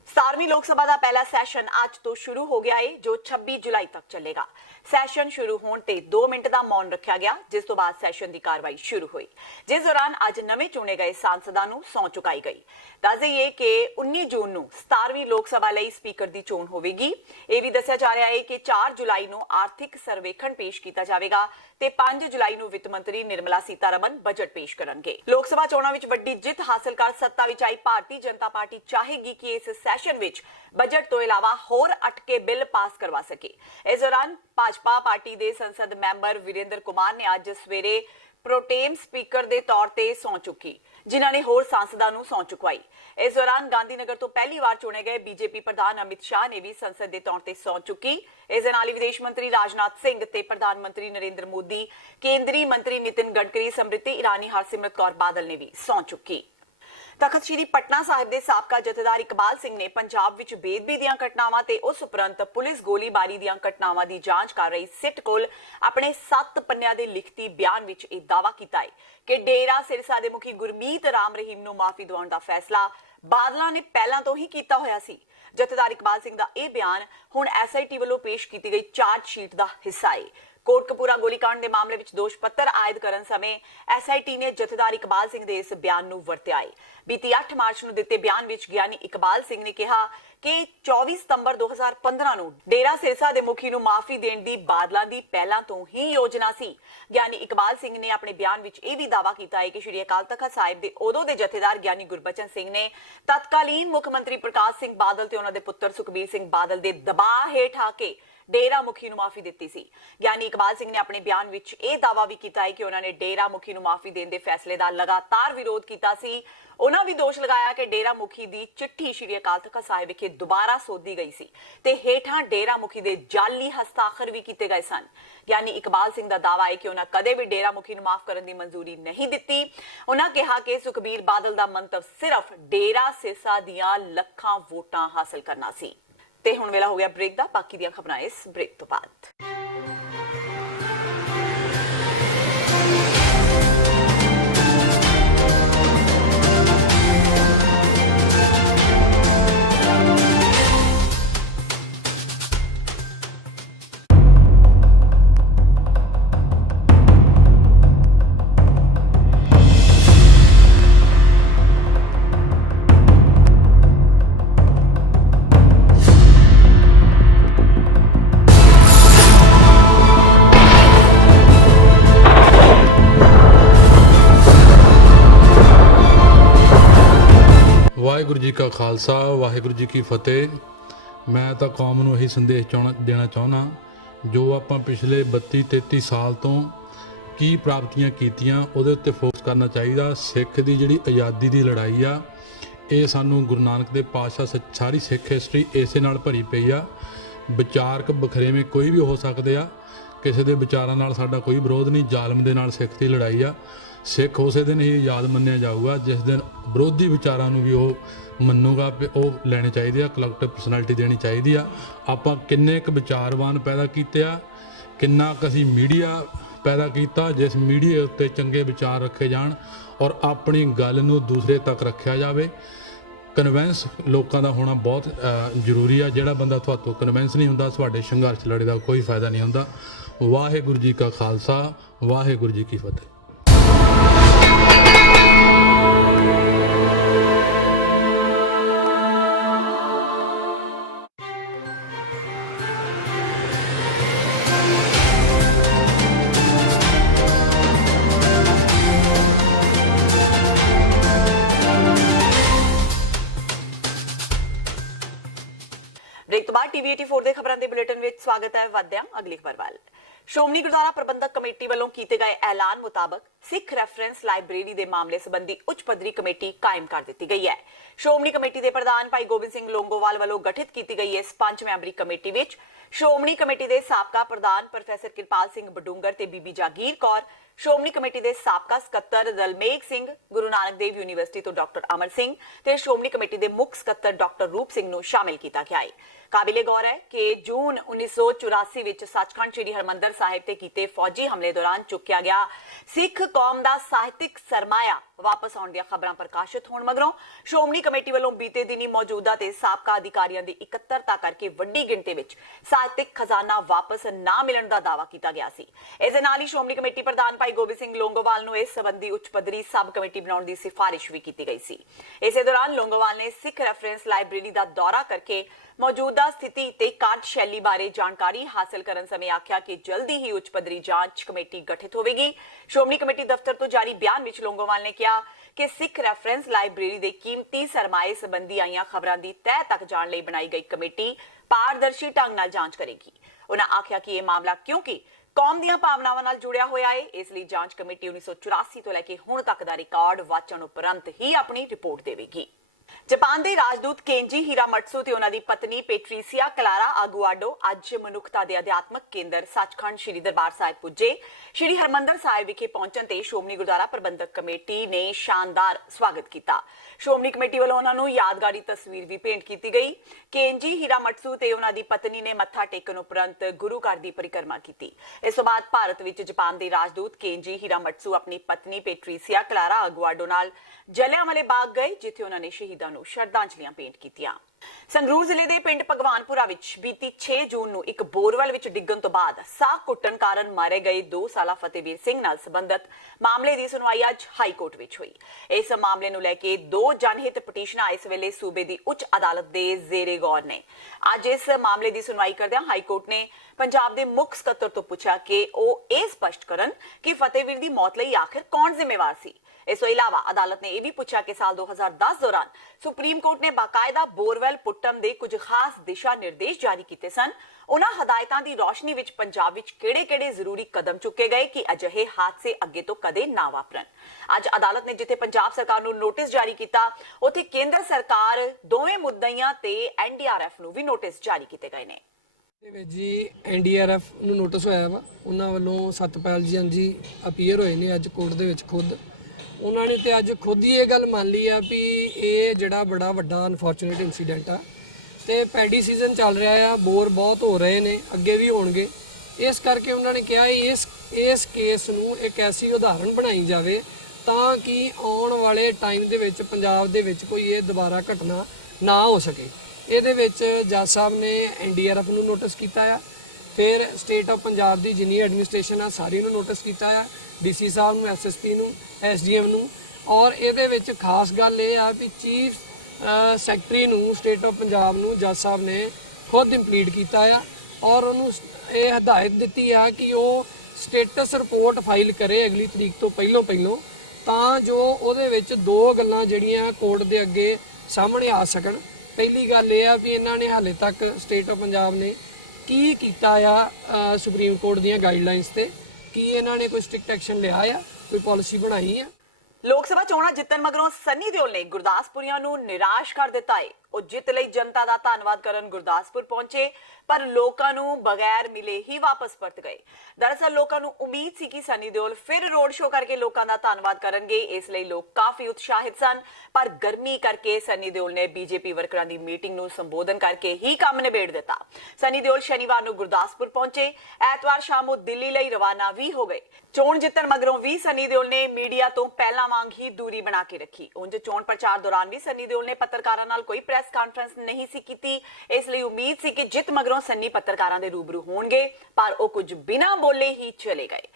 17ਵੀਂ ਲੋਕ ਸਭਾ ਦਾ ਪਹਿਲਾ ਸੈਸ਼ਨ ਅੱਜ ਤੋਂ ਸ਼ੁਰੂ ਹੋ ਗਿਆ ਹੈ ਜੋ 26 ਜੁਲਾਈ ਤੱਕ ਚੱਲੇਗਾ। ਸੈਸ਼ਨ ਸ਼ੁਰੂ ਹੋਣ ਤੇ 2 ਮਿੰਟ ਦਾ ਮੌਨ ਰੱਖਿਆ ਗਿਆ, ਜਿਸ ਤੋਂ ਬਾਅਦ ਸੈਸ਼ਨ ਦੀ ਕਾਰਵਾਈ ਸ਼ੁਰੂ ਹੋਈ, ਜਿਸ ਦੌਰਾਨ ਅੱਜ ਨਵੇਂ ਚੁਣੇ ਗਏ ਸਾਂਸਦਾਂ ਨੂੰ ਸਹੁੰ ਚੁਕਾਈ ਗਈ। ਦੱਸ ਦਈਏ ਕਿ 19 ਜੂਨ ਨੂੰ 17ਵੀਂ ਲੋਕ ਸਭਾ ਲਈ ਸਪੀਕਰ ਦੀ ਚੋਣ ਹੋਵੇਗੀ। ਇਹ ਵੀ ਦੱਸਿਆ ਜਾ ਰਿਹਾ ਹੈ ਕਿ 4 ਜੁਲਾਈ ਨੂੰ ਆਰਥਿਕ ਸਰਵੇਖਣ ਪੇਸ਼ ਕੀਤਾ ਜਾਵੇਗਾ ਤੇ 5 ਜੁਲਾਈ ਨੂੰ ਵਿੱਤ ਮੰਤਰੀ ਨਿਰਮਲਾ ਸੀਤਾਰਮਨ ਬਜਟ ਪੇਸ਼ ਕਰਨਗੇ। ਲੋਕ ਸਭਾ ਚੋਣਾਂ ਵਿੱਚ ਵੱਡੀ ਜਿੱਤ ਹਾਸਲ ਕਰ ਸੱਤਾ ਵਿੱਚ ਆਈ ਭਾਰਤੀ ਜਨਤਾ ਪਾਰਟੀ ਚਾਹੇਗੀ ਕਿ ਇਸ ਸੈਸ਼ਨ ਵਿੱਚ ਬਜਟ ਤੋਂ ਇਲਾਵਾ ਹੋਰ ਅਟਕੇ ਬਿੱਲ ਪਾਸ ਕਰਵਾ ਸਕੇ। ਇਸ ਦੌਰਾਨ ਭਾਜਪਾ ਪਾਰਟੀ ਦੇ ਸੰਸਦ ਮੈਂਬਰ ਵੀਰੇਂਦਰ ਕੁਮਾਰ ਨੇ ਅੱਜ ਸਵੇਰੇ ਪ੍ਰੋਟੇਮ ਸਪੀਕਰ ਦੇ ਤੌਰ ਤੇ ਸਹੁੰ ਚੁੱਕੀ, ਜਿਨ੍ਹਾਂ ਨੇ ਹੋਰ ਸਾਂਸਦਾਂ ਨੂੰ ਸਹੁੰ ਚੁਕਵਾਈ। ਇਸ ਦੌਰਾਨ ਗਾਂਧੀਨਗਰ ਤੋਂ ਪਹਿਲੀ ਵਾਰ ਚੁਣੇ ਗਏ ਬੀਜੇਪੀ ਪ੍ਰਧਾਨ ਅਮਿਤ ਸ਼ਾਹ ਨੇ ਵੀ ਸੰਸਦ ਦੇ ਤੌਰ ਤੇ ਸਹੁੰ ਚੁੱਕੀ। ਇਸ ਦੇ ਨਾਲ ਹੀ ਵਿਦੇਸ਼ ਮੰਤਰੀ ਰਾਜਨਾਥ ਸਿੰਘ ਤੇ ਪ੍ਰਧਾਨ ਮੰਤਰੀ ਨਰਿੰਦਰ ਮੋਦੀ, ਕੇਂਦਰੀ ਮੰਤਰੀ ਨਿਤਿਨ ਗਡਕਰੀ, ਸਮ੍ਰਿਤੀ ਇਰਾਨੀ, ਹਰਸਿਮਰਤ ਕੌਰ ਬਾਦਲ ਨੇ ਵੀ ਸਹੁੰ ਚੁੱਕੀ। ਤਖਤ ਸ੍ਰੀ ਪਟਨਾ ਸਾਹਿਬ ਦੇ ਸਾਬਕਾ ਜਥੇਦਾਰ ਇਕਬਾਲ ਸਿੰਘ ਨੇ ਪੰਜਾਬ ਵਿੱਚ ਬੇਦਬੀ ਦੀਆਂ ਘਟਨਾਵਾਂ ਤੇ ਉਸ ਉਪਰੰਤ ਪੁਲਿਸ ਗੋਲੀਬਾਰੀ ਦੀਆਂ ਘਟਨਾਵਾਂ ਦੀ ਜਾਂਚ ਕਰ ਰਹੀ ਸਿੱਟ ਕੋਲ ਆਪਣੇ 7 ਪੰਨਿਆਂ ਦੇ ਲਿਖਤੀ ਬਿਆਨ ਵਿੱਚ ਇਹ ਦਾਅਵਾ ਕੀਤਾ ਹੈ ਕਿ ਡੇਰਾ ਸਿਰਸਾ ਦੇ ਮੁਖੀ ਗੁਰਮੀਤ ਰਾਮ ਰਹੀਮ ਨੂੰ ਮਾਫੀ ਦਿਵਾਉਣ ਦਾ ਫੈਸਲਾ ਬਾਦਲਾਂ ਨੇ ਪਹਿਲਾਂ ਤੋਂ ਹੀ ਕੀਤਾ ਹੋਇਆ ਸੀ। ਜਥੇਦਾਰ ਇਕਬਾਲ ਸਿੰਘ ਦਾ ਇਹ ਬਿਆਨ ਹੁਣ SIT ਵੱਲੋਂ ਪੇਸ਼ ਕੀਤੀ ਗਈ ਚਾਰਜ ਸ਼ੀਟ ਦਾ ਹਿੱਸਾ ਹੈ। ਕੋਟਕਪੂਰਾ ਗੋਲੀकांड ਦੇ ਮਾਮਲੇ ਵਿੱਚ ਦੋਸ਼ ਪੱਤਰ ਆਇਦ ਕਰਨ ਸਮੇਂ SIT ਨੇ ਜਥੇਦਾਰ ਇਕਬਾਲ ਸਿੰਘ ਦੇ ਇਸ ਬਿਆਨ ਨੂੰ ਵਰਤਿਆ ਹੈ। ਬੀਤੀ 8 ਮਾਰਚ ਨੂੰ ਦਿੱਤੇ ਬਿਆਨ ਵਿੱਚ ਗਿਆਨੀ ਇਕਬਾਲ ਸਿੰਘ ਨੇ ਕਿਹਾ ਕਿ 24 ਸਤੰਬਰ 2015 ਨੂੰ ਡੇਰਾ ਸਿਰਸਾ ਦੇ ਮੁਖੀ ਨੂੰ ਮਾਫੀ ਦੇਣ ਦੀ ਬਾਦਲਾਂ ਦੀ ਪਹਿਲਾਂ ਤੋਂ ਹੀ ਯੋਜਨਾ ਸੀ। ਗਿਆਨੀ ਇਕਬਾਲ ਸਿੰਘ ਨੇ ਆਪਣੇ ਬਿਆਨ ਵਿੱਚ ਇਹ ਵੀ ਦਾਅਵਾ ਕੀਤਾ ਹੈ ਕਿ ਸ਼੍ਰੀ ਅਕਾਲ ਤਖਤ ਸਾਹਿਬ ਦੇ ਉਦੋਂ ਦੇ ਜਥੇਦਾਰ ਗਿਆਨੀ ਗੁਰਬਚਨ ਸਿੰਘ ਨੇ ਤਤਕਾਲੀਨ ਮੁੱਖ ਮੰਤਰੀ ਪ੍ਰਕਾਸ਼ ਸਿੰਘ ਬਾਦਲ ਤੇ ਉਹਨਾਂ ਦੇ ਪੁੱਤਰ ਸੁਖਬੀਰ ਸਿੰਘ ਬਾਦਲ ਦੇ ਦਬਾਅ ਹੇਠ ਆ ਕੇ ਡੇਰਾ ਮੁਖੀ ਨੂੰ ਮਾਫੀ ਦਿੱਤੀ ਸੀ। ਗਿਆਨੀ ਇਕਬਾਲ ਸਿੰਘ ਨੇ ਆਪਣੇ ਬਿਆਨ ਵਿੱਚ ਇਹ ਦਾਅਵਾ ਵੀ ਕੀਤਾ ਹੈ ਕਿ ਉਹਨਾਂ ਨੇ ਡੇਰਾ ਮੁਖੀ ਨੂੰ ਮਾਫੀ ਦੇਣ ਦੇ ਫੈਸਲੇ ਦਾ ਲਗਾਤਾਰ ਵਿਰੋਧ ਕੀਤਾ ਸੀ। ਉਹਨਾਂ ਵੀ ਦੋਸ਼ ਲਗਾਇਆ ਕਿ ਡੇਰਾ ਮੁਖੀ ਦੀ ਚਿੱਠੀ ਸ਼੍ਰੀ ਅਕਾਲ ਤਖਤ ਸਾਹਿਬ ਵਿਖੇ ਦੁਬਾਰਾ ਸੋਧੀ ਗਈ ਸੀ ਤੇ ਹੇਠਾਂ ਡੇਰਾ ਮੁਖੀ ਦੇ ਜਾਲੀ ਹਸਤਾਖਰ ਵੀ ਕੀਤੇ ਗਏ ਸਨ। ਗਿਆਨੀ ਇਕਬਾਲ ਸਿੰਘ ਦਾ ਦਾਅਵਾ ਹੈ ਕਿ ਉਹਨਾਂ ਕਦੇ ਵੀ ਡੇਰਾ ਮੁਖੀ ਨੂੰ ਮਾਫ ਕਰਨ ਦੀ ਮਨਜ਼ੂਰੀ ਨਹੀਂ ਦਿੱਤੀ। ਉਹਨਾਂ ਕਿਹਾ ਕਿ ਸੁਖਬੀਰ ਬਾਦਲ ਦਾ ਮੰਤਵ ਸਿਰਫ ਡੇਰਾ ਸਿਰਸਾ ਦੀਆਂ ਲੱਖਾਂ ਵੋਟਾਂ ਹਾਸਲ ਕਰਨਾ ਸੀ। ਤੇ ਹੁਣ ਵੇਲਾ ਹੋ ਗਿਆ ਬ੍ਰੇਕ ਦਾ। ਬਾਕੀ ਦੀਆਂ ਖਬਰਾਂ ਇਸ ਬ੍ਰੇਕ ਤੋਂ ਬਾਅਦ। ਵਾਹਿਗੁਰੂ ਜੀ ਕਾ ਖਾਲਸਾ ਵਾਹਿਗੁਰੂ ਜੀ ਕੀ ਫਤਿਹ। ਮੈਂ ਤਾਂ ਕੌਮ ਨੂੰ ਇਹੀ ਸੰਦੇਸ਼ ਦੇਣਾ ਚਾਹੁੰਦਾ, ਜੋ ਆਪਾਂ ਪਿਛਲੇ 32-33 ਸਾਲ ਤੋਂ ਕੀ ਪ੍ਰਾਪਤੀਆਂ ਕੀਤੀਆਂ ਉਹਦੇ ਉੱਤੇ ਫੋਕਸ ਕਰਨਾ ਚਾਹੀਦਾ। ਸਿੱਖ ਦੀ ਜਿਹੜੀ ਆਜ਼ਾਦੀ ਦੀ ਲੜਾਈ ਆ, ਇਹ ਸਾਨੂੰ ਗੁਰੂ ਨਾਨਕ ਦੇ ਪਾਤਸ਼ਾਹ ਸਾਰੀ ਸਿੱਖ ਹਿਸਟਰੀ ਇਸੇ ਨਾਲ ਭਰੀ ਪਈ ਆ। ਵਿਚਾਰਕ ਵਖਰੇਵੇਂ ਕੋਈ ਵੀ ਹੋ ਸਕਦੇ ਆ, ਕਿਸੇ ਦੇ ਵਿਚਾਰਾਂ ਨਾਲ ਸਾਡਾ ਕੋਈ ਵਿਰੋਧ ਨਹੀਂ। ਜ਼ਾਲਮ ਦੇ ਨਾਲ ਸਿੱਖ ਦੀ ਲੜਾਈ ਆ। ਸਿੱਖ ਉਸੇ ਦਿਨ ਹੀ ਆਜ਼ਾਦ ਮੰਨਿਆ ਜਾਊਗਾ ਜਿਸ ਦਿਨ ਵਿਰੋਧੀ ਵਿਚਾਰਾਂ ਨੂੰ ਵੀ ਉਹ ਮੰਨੂਗਾ। ਉਹ ਲੈਣੇ ਚਾਹੀਦੇ ਆ, ਕਲੈਕਟਿਵ ਪਰਸਨੈਲਿਟੀ ਦੇਣੀ ਚਾਹੀਦੀ ਆ। ਆਪਾਂ ਕਿੰਨੇ ਕੁ ਵਿਚਾਰਵਾਨ ਪੈਦਾ ਕੀਤੇ ਆ, ਕਿੰਨਾ ਕੁ ਅਸੀਂ ਮੀਡੀਆ ਪੈਦਾ ਕੀਤਾ ਜਿਸ ਮੀਡੀਆ ਉੱਤੇ ਚੰਗੇ ਵਿਚਾਰ ਰੱਖੇ ਜਾਣ ਔਰ ਆਪਣੀ ਗੱਲ ਨੂੰ ਦੂਸਰੇ ਤੱਕ ਰੱਖਿਆ ਜਾਵੇ। ਕਨਵਿੰਸ ਲੋਕਾਂ ਦਾ ਹੋਣਾ ਬਹੁਤ ਜ਼ਰੂਰੀ ਆ। ਜਿਹੜਾ ਬੰਦਾ ਤੁਹਾਤੋਂ ਕਨਵਿੰਸ ਨਹੀਂ ਹੁੰਦਾ, ਤੁਹਾਡੇ ਸੰਘਰਸ਼ ਲੜੇ ਦਾ ਕੋਈ ਫਾਇਦਾ ਨਹੀਂ ਹੁੰਦਾ। ਵਾਹਿਗੁਰੂ ਜੀ ਕਾ ਖਾਲਸਾ ਵਾਹਿਗੁਰੂ ਜੀ ਕੀ ਫਤਿਹ। ਬ੍ਰੇਕ ਤੋਂ ਬਾਅਦ ਟੀਵੀ 84 ਦੇ ਖਬਰਾਂ ਦੇ ਬੁਲੇਟਿਨ ਵਿੱਚ ਸਵਾਗਤ ਹੈ। ਵਧਦੇ ਹਾਂ ਅਗਲੀ ਖਬਰ ਵੱਲ। ਸ਼੍ਰੋਮਣੀ ਗੁਰਦੁਆਰਾ ਪ੍ਰਬੰਧਕ ਕਮੇਟੀ ਵੱਲੋਂ ਕੀਤੇ ਗਏ ਐਲਾਨ ਮੁਤਾਬਕ ਸਿੱਖ ਰੈਫਰੈਂਸ ਲਾਇਬ੍ਰੇਰੀ ਦੇ ਮਾਮਲੇ ਸੰਬੰਧੀ ਉੱਚ ਪੱਧਰੀ ਕਮੇਟੀ ਕਾਇਮ ਕਰ ਦਿੱਤੀ ਗਈ ਹੈ। ਸ਼੍ਰੋਮਣੀ ਕਮੇਟੀ ਦੇ ਪ੍ਰਧਾਨ ਭਾਈ ਗੋਬਿੰਦ ਸਿੰਘ ਲੋਂਗੋਵਾਲ ਵੱਲੋਂ ਗਠਿਤ ਕੀਤੀ ਗਈ ਇਸ 5 ਮੈਂਬਰੀ ਕਮੇਟੀ ਵਿੱਚ ਸ਼੍ਰੋਮਣੀ ਕਮੇਟੀ ਦੇ ਸਾਬਕਾ ਪ੍ਰਧਾਨ ਪ੍ਰੋਫੈਸਰ ਕਿਰਪਾਲ ਸਿੰਘ ਬਡੂੰਗਰ ਤੇ ਬੀਬੀ ਜਾਗੀਰ ਕੌਰ, ਸ਼੍ਰੋਮਣੀ ਕਮੇਟੀ ਦੇ ਸਾਬਕਾ ਸਕੱਤਰ ਦਲਮੇਘ ਸਿੰਘ, ਗੁਰੂ ਨਾਨਕ ਦੇਵ ਯੂਨੀਵਰਸਿਟੀ ਤੋਂ ਡਾਕਟਰ ਅਮਰ ਸਿੰਘ ਤੇ ਸ਼੍ਰੋਮਣੀ ਕਮੇਟੀ ਦੇ ਮੁੱਖ ਸਕੱਤਰ ਡਾਕਟਰ ਰੂਪ ਸਿੰਘ ਨੂੰ ਸ਼ਾਮਿਲ ਕੀਤਾ ਗਿਆ ਹੈ। ਕਾਬਿਲੇ ਗੌਰ ਹੈ ਕਿ ਜੂਨ 1984 ਵਿੱਚ ਸੱਚਖੰਡ ਸ੍ਰੀ ਹਰਿਮੰਦਰ ਸਾਹਿਬ ਤੇ ਕੀਤੇ ਫੌਜੀ ਹਮਲੇ ਦੌਰਾਨ ਚੁੱਕਿਆ ਗਿਆ ਸਿੱਖ ਕੌਮ ਦਾ ਸਾਹਿਤਿਕ ਸਰਮਾਇਆ ਵਾਪਸ ਆਉਣ ਦੀਆਂ ਖਬਰਾਂ ਪ੍ਰਕਾਸ਼ਿਤ ਹੋਣ ਮਗਰੋਂ ਸ਼੍ਰੋਮਣੀ ਕਮੇਟੀ ਵੱਲੋਂ ਬੀਤੇ ਦਿਨੀ ਮੌਜੂਦਾ ਤੇ ਸਾਬਕਾ ਅਧਿਕਾਰੀਆਂ ਦੀ ਇਕੱਤਰਤਾ ਕਰਕੇ ਵੱਡੀ ਗਿਣਤੀ ਵਿੱਚ ਸਾਹਿਤਿਕ ਖਜ਼ਾਨਾ ਵਾਪਸ ਨਾ ਮਿਲਣ ਦਾ ਦਾਅਵਾ ਕੀਤਾ ਗਿਆ ਸੀ। ਇਸ ਦੇ ਨਾਲ ਹੀ ਸ਼੍ਰੋਮਣੀ ਕਮੇਟੀ ਪ੍ਰਧਾਨ ਭਾਈ ਗੋਬਿੰਦ ਸਿੰਘ ਲੋਂਗੋਵਾਲ ਨੂੰ ਇਸ ਸੰਬੰਧੀ ਉੱਚ ਪੱਧਰੀ ਸਬ ਕਮੇਟੀ ਬਣਾਉਣ ਦੀ ਸਿਫਾਰਿਸ਼ ਵੀ ਕੀਤੀ ਗਈ ਸੀ। ਇਸੇ ਦੌਰਾਨ ਲੋਂਗੋਵਾਲ ਨੇ ਸਿੱਖ ਰੈਫਰੈਂਸ ਲਾਇਬ੍ਰੇਰੀ ਦਾ ਦੌਰਾ ਕਰਕੇ ਮੌਜੂਦਾ ਸਥਿਤੀ ਤੇ ਕਾਰਜਸ਼ੈਲੀ ਬਾਰੇ ਜਾਣਕਾਰੀ ਹਾਸਲ ਕਰਨ ਸਮੇਂ ਆਖਿਆ ਕਿ ਜਲਦੀ ਹੀ ਉੱਚ ਪੱਧਰੀ ਜਾਂਚ ਕਮੇਟੀ ਗਠਿਤ ਹੋਵੇਗੀ। ਸ਼੍ਰੋਮਣੀ ਕਮੇਟੀ ਦਫ਼ਤਰ ਤੋਂ ਜਾਰੀ ਬਿਆਨ ਵਿੱਚ ਲੋਂਗੋਵਾਲ ਨੇ ਕਿਹਾ ਕਿ ਸਿੱਖ ਰੈਫਰੈਂਸ ਲਾਇਬ੍ਰੇਰੀ ਦੇ ਕੀਮਤੀ ਸਰਮਾਏ ਸੰਬੰਧੀ ਆਈਆਂ ਖਬਰਾਂ ਦੀ ਤਹਿ ਤੱਕ ਜਾਣ ਲਈ ਬਣਾਈ ਗਈ ਕਮੇਟੀ ਪਾਰਦਰਸ਼ੀ ਢੰਗ ਨਾਲ ਜਾਂਚ ਕਰੇਗੀ। ਉਹਨਾਂ ਆਖਿਆ ਕਿ ਇਹ ਮਾਮਲਾ ਕਿਉਂਕਿ ਕੌਮ ਦੀਆਂ ਭਾਵਨਾਵਾਂ ਨਾਲ ਜੁੜਿਆ ਹੋਇਆ ਹੈ, ਇਸ ਲਈ ਜਾਂਚ ਕਮੇਟੀ 1984 ਤੋਂ ਲੈ ਕੇ ਹੁਣ ਤੱਕ ਦਾ ਰਿਕਾਰਡ ਵਾਚਣ ਉਪਰੰਤ ਹੀ ਆਪਣੀ ਰਿਪੋਰਟ ਦੇਵੇਗੀ। ਜਾਪਾਨ ਦੇ ਰਾਜਦੂਤ ਕੇਂਜੀ ਹੀਰਾਮਟਸੂ ਤੇ ਉਹਨਾਂ ਦੀ ਪਤਨੀ ਪੈਟਰੀਸੀਆ ਕਲਾਰਾ ਆਗੁਆਡੋ ਅੱਜ ਮਨੁੱਖਤਾ ਦੇ ਅਧਿਆਤਮਕ ਕੇਂਦਰ ਸੱਚਖੰਡ ਸ੍ਰੀ ਦਰਬਾਰ ਸਾਹਿਬ ਪੁੱਜੇ। ਸ੍ਰੀ ਹਰਿਮੰਦਰ ਸਾਹਿਬ ਵਿਖੇ ਪਹੁੰਚਣ ਤੇ ਸ਼੍ਰੋਮਣੀ ਗੁਰਦੁਆਰਾ ਪ੍ਰਬੰਧਕ ਕਮੇਟੀ ਨੇ ਸ਼ਾਨਦਾਰ ਸਵਾਗਤ ਕੀਤਾ। ਸ਼੍ਰੋਮਣੀ ਕਮੇਟੀ ਵੱਲੋਂ ਉਹਨਾਂ ਨੂੰ ਯਾਦਗਾਰੀ ਤਸਵੀਰ ਵੀ ਭੇਂਟ ਕੀਤੀ ਗਈ। ਕੇਂਜੀ ਹੀਰਾਮਟਸੂ ਤੇ ਉਹਨਾਂ ਦੀ ਪਤਨੀ ਨੇ ਮੱਥਾ ਟੇਕਣ ਉਪਰੰਤ ਗੁਰੂ ਘਰ ਦੀ ਪਰਿਕਰਮਾ ਕੀਤੀ। ਇਸ ਤੋਂ ਬਾਅਦ ਭਾਰਤ ਵਿੱਚ ਜਾਪਾਨ ਦੇ ਰਾਜਦੂਤ ਕੇਂਜੀ ਹੀਰਾਮਟਸੂ ਆਪਣੀ ਪਤਨੀ ਪੈਟਰੀਸੀਆ ਕਲਾਰਾ ਆਗੁਆਡੋ ਨਾਲ ਜਲਿਆਂਵਾਲੇ ਬਾਗ ਗਏ, ਜਿੱਥੇ ਉਹਨਾਂ ਨੇ ਸ਼ਹੀਦਾਂ ਨੂੰ ਸ਼ਰਧਾਂਜਲੀਆਂ ਭੇਂਟ ਕੀਤੀਆਂ। ਸੰਗਰੂਰ ਜ਼ਿਲ੍ਹੇ ਦੇ ਪਿੰਡ ਭਗਵਾਨਪੁਰਾ ਵਿੱਚ ਬੀਤੀ 6 ਜੂਨ ਨੂੰ ਇੱਕ ਬੋਰਵੈਲ ਵਿੱਚ ਡਿੱਗਣ ਤੋਂ ਬਾਅਦ ਸਾਹ ਘੁੱਟਣ ਕਾਰਨ ਮਾਰੇ ਗਏ 2 ਸਾਲਾ ਫਤਿਹਵੀਰ ਸਿੰਘ ਨਾਲ ਸੰਬੰਧਿਤ ਮਾਮਲੇ ਦੀ ਸੁਣਵਾਈ ਅੱਜ ਹਾਈ ਕੋਰਟ ਵਿੱਚ ਹੋਈ। ਇਸ ਮਾਮਲੇ ਨੂੰ ਲੈ ਕੇ 2 ਜਨਹਿਤ ਪਟੀਸ਼ਨਾਂ ਇਸ ਵੇਲੇ ਸੂਬੇ ਦੀ ਉੱਚ ਅਦਾਲਤ ਦੇ ਜ਼ੇਰੇ ਗੌਰ ਨੇ। ਅੱਜ ਇਸ ਮਾਮਲੇ ਦੀ ਸੁਣਵਾਈ ਕਰਦਿਆਂ ਹਾਈ ਕੋਰਟ ਨੇ ਪੰਜਾਬ ਦੇ ਮੁੱਖ ਸਕੱਤਰ ਤੋਂ ਪੁੱਛਿਆ ਕਿ ਉਹ ਇਹ ਸਪਸ਼ਟ ਕਰਨ ਕਿ ਫਤਿਹਵੀਰ ਦੀ ਮੌਤ ਲਈ ਆਖਿਰ ਕੌਣ ਜ਼ਿੰਮੇਵਾਰ ਸੀ। ਇਸ ਤੋਂ ਇਲਾਵਾ ਅਦਾਲਤ ਨੇ ਇਹ ਵੀ ਪੁੱਛਿਆ ਕਿ ਸਾਲ 2010 ਦੌਰਾਨ ਸੁਪਰੀਮ ਕੋਰਟ ਨੇ ਬਾਕਾਇਦਾ ਬੋਰਵੈਲ ਪੁੱਟਣ ਦੇ ਕੁਝ ਖਾਸ ਦਿਸ਼ਾ ਨਿਰਦੇਸ਼ ਜਾਰੀ ਕੀਤੇ ਸਨ। ਉਹਨਾਂ ਹਦਾਇਤਾਂ ਦੀ ਰੌਸ਼ਨੀ ਵਿੱਚ ਪੰਜਾਬ ਵਿੱਚ ਕਿਹੜੇ-ਕਿਹੜੇ ਜ਼ਰੂਰੀ ਕਦਮ ਚੁੱਕੇ ਗਏ ਕਿ ਅਜਿਹੇ ਹਾਦਸੇ ਅੱਗੇ ਤੋਂ ਕਦੇ ਨਾ ਵਾਪਰਨ। ਅੱਜ ਅਦਾਲਤ ਨੇ ਜਿੱਥੇ ਪੰਜਾਬ ਸਰਕਾਰ ਨੂੰ ਨੋਟਿਸ ਜਾਰੀ ਕੀਤਾ, ਉੱਥੇ ਕੇਂਦਰ ਸਰਕਾਰ ਦੋਵੇਂ ਮੁੱਦਈਆਂ ਤੇ NDRF ਨੂੰ ਵੀ ਨੋਟਿਸ ਜਾਰੀ ਕੀਤੇ ਗਏ ਨੇ। ਜੀ NDRF ਨੂੰ ਨੋਟਿਸ ਹੋਇਆ ਵਾ, ਉਹਨਾਂ ਵੱਲੋਂ ਸਤਪਾਲ ਜੀ ਅਪੀਅਰ ਹੋਏ ਨੇ ਅੱਜ ਕੋਰਟ ਦੇ ਵਿੱਚ ਖੁਦ। ਉਹਨਾਂ ਨੇ ਤੇ ਅੱਜ ਖੁਦ ਹੀ ਇਹ ਗੱਲ ਮੰਨ ਲਈ ਆ ਵੀ ਇਹ ਜਿਹੜਾ ਬੜਾ ਵੱਡਾ ਅਨਫੋਰਚੂਨੇਟ ਇਨਸੀਡੈਂਟ ਆ ਤੇ ਪੈਡੀ ਸੀਜ਼ਨ ਚੱਲ ਰਿਹਾ ਆ, ਬੋਰ ਬਹੁਤ ਹੋ ਰਹੇ ਨੇ, ਅੱਗੇ ਵੀ ਹੋਣਗੇ। ਇਸ ਕਰਕੇ ਉਹਨਾਂ ਨੇ ਕਿਹਾ ਇਸ ਕੇਸ ਨੂੰ ਇੱਕ ਐਸੀ ਉਦਾਹਰਣ ਬਣਾਈ ਜਾਵੇ ਤਾਂ ਕਿ ਆਉਣ ਵਾਲੇ ਟਾਈਮ ਦੇ ਵਿੱਚ ਪੰਜਾਬ ਦੇ ਵਿੱਚ ਕੋਈ ਇਹ ਦੁਬਾਰਾ ਘਟਨਾ ਨਾ ਹੋ ਸਕੇ। ਇਹਦੇ ਵਿੱਚ ਜੱਜ ਸਾਹਿਬ ਨੇ NDRF ਨੂੰ ਨੋਟਿਸ ਕੀਤਾ ਆ, ਫਿਰ ਸਟੇਟ ਆਫ ਪੰਜਾਬ ਦੀ ਜਿੰਨੀ ਐਡਮਿਨਿਸਟ੍ਰੇਸ਼ਨ ਆ ਸਾਰੀ ਨੂੰ ਨੋਟਿਸ ਕੀਤਾ ਆ, DC ਸਾਹਿਬ ਨੂੰ, SSP ਨੂੰ, SDM ਨੂੰ। ਔਰ ਇਹਦੇ ਵਿੱਚ ਖਾਸ ਗੱਲ ਇਹ ਆ ਵੀ ਚੀਫ ਸੈਕਟਰੀ ਨੂੰ ਸਟੇਟ ਆਫ ਪੰਜਾਬ ਨੂੰ ਜੱਜ ਸਾਹਿਬ ਨੇ ਖੁਦ ਇੰਪਲੀਡ ਕੀਤਾ ਆ ਔਰ ਉਹਨੂੰ ਇਹ ਹਦਾਇਤ ਦਿੱਤੀ ਆ ਕਿ ਉਹ ਸਟੇਟਸ ਰਿਪੋਰਟ ਫਾਈਲ ਕਰੇ ਅਗਲੀ ਤਰੀਕ ਤੋਂ ਪਹਿਲੋਂ ਤਾਂ ਜੋ ਉਹਦੇ ਵਿੱਚ 2 ਗੱਲਾਂ ਜਿਹੜੀਆਂ ਕੋਰਟ ਦੇ ਅੱਗੇ ਸਾਹਮਣੇ ਆ ਸਕਣ। ਪਹਿਲੀ ਗੱਲ ਇਹ ਆ ਵੀ ਇਹਨਾਂ ਨੇ ਹਾਲੇ ਤੱਕ ਸਟੇਟ ਆਫ ਪੰਜਾਬ ਨੇ ਕੀ ਕੀਤਾ ਆ ਸੁਪਰੀਮ ਕੋਰਟ ਦੀਆਂ ਗਾਈਡਲਾਈਨਸ ਤੇ, ਕੀ ਇਹਨਾਂ ਨੇ ਕੋਈ ਸਟ੍ਰਿਕਟ ਐਕਸ਼ਨ ਲਿਆ ਆ, ਕੋਈ ਪਾਲਿਸੀ ਬਣਾਈ ਆ। ਲੋਕ ਸਭਾ ਚੋਣਾਂ ਜਿੱਤਣ ਮਗਰੋਂ ਸੰਨੀ ਦਿਓਲ ਨੇ ਗੁਰਦਾਸਪੁਰੀਆਂ ਨੂੰ ਨਿਰਾਸ਼ ਕਰ ਦਿੱਤਾ ਹੈ। ਉਹ ਜਿੱਤ ਲਈ ਜਨਤਾ ਦਾ ਧੰਨਵਾਦ ਕਰਨ ਗੁਰਦਾਸਪੁਰ ਪਹੁੰਚੇ ਪਰ ਲੋਕਾਂ ਨੂੰ ਬਗੈਰ ਮਿਲੇ ਹੀ ਵਾਪਸ ਪਰਤ ਗਏ। ਦਰਅਸਲ ਲੋਕਾਂ ਨੂੰ ਉਮੀਦ ਸੀ ਕਿ ਸੰਨੀ ਦਿਓਲ ਫਿਰ ਰੋਡ ਸ਼ੋਅ ਕਰਕੇ ਲੋਕਾਂ ਦਾ ਧੰਨਵਾਦ ਕਰਨਗੇ, ਇਸ ਲਈ ਲੋਕ ਕਾਫੀ ਉਤਸ਼ਾਹਿਤ ਸਨ। ਪਰ ਗਰਮੀ ਕਰਕੇ ਸੰਨੀ ਦਿਓਲ ਨੇ BJP ਵਰਕਰਾਂ ਦੀ ਮੀਟਿੰਗ ਨੂੰ ਸੰਬੋਧਨ ਕਰਕੇ ਹੀ ਕੰਮ ਨਿਬੇੜ ਦਿੱਤਾ। ਸੰਨੀ ਦਿਓਲ ਸ਼ਨੀਵਾਰ ਨੂੰ ਗੁਰਦਾਸਪੁਰ ਪਹੁੰਚੇ, ਐਤਵਾਰ ਸ਼ਾਮ ਉਹ ਦਿੱਲੀ ਲਈ ਰਵਾਨਾ ਵੀ ਹੋ ਗਏ। ਚੋਣ ਜਿੱਤਣ ਮਗਰੋਂ ਵੀ ਸੰਨੀ ਦਿਓਲ ਨੇ ਮੀਡੀਆ ਤੋਂ ਪਹਿਲਾਂ ਵਾਂਗ ਹੀ ਦੂਰੀ ਬਣਾ ਕੇ ਰੱਖੀ। ਉਂਝ ਚੋਣ ਪ੍ਰਚਾਰ ਦੌਰਾਨ ਵੀ ਸੰਨੀ ਦਿਓਲ ਨੇ ਪੱਤਰਕਾਰਾਂ ਨਾਲ ਕੋਈ ਪ੍ਰੈਸ ਕਾਨਫਰੰਸ ਨਹੀਂ ਸੀ ਕੀਤੀ। ਇਸ ਲਈ ਉਮੀਦ ਸੀ ਕਿ ਜਿੱਤ ਮਗਰੋਂ ਸੰਨੀ ਪੱਤਰਕਾਰਾਂ ਦੇ ਰੂਬਰੂ ਹੋਣਗੇ, ਪਰ ਉਹ ਕੁਝ ਬਿਨਾਂ ਬੋਲੇ ਹੀ ਚਲੇ ਗਏ।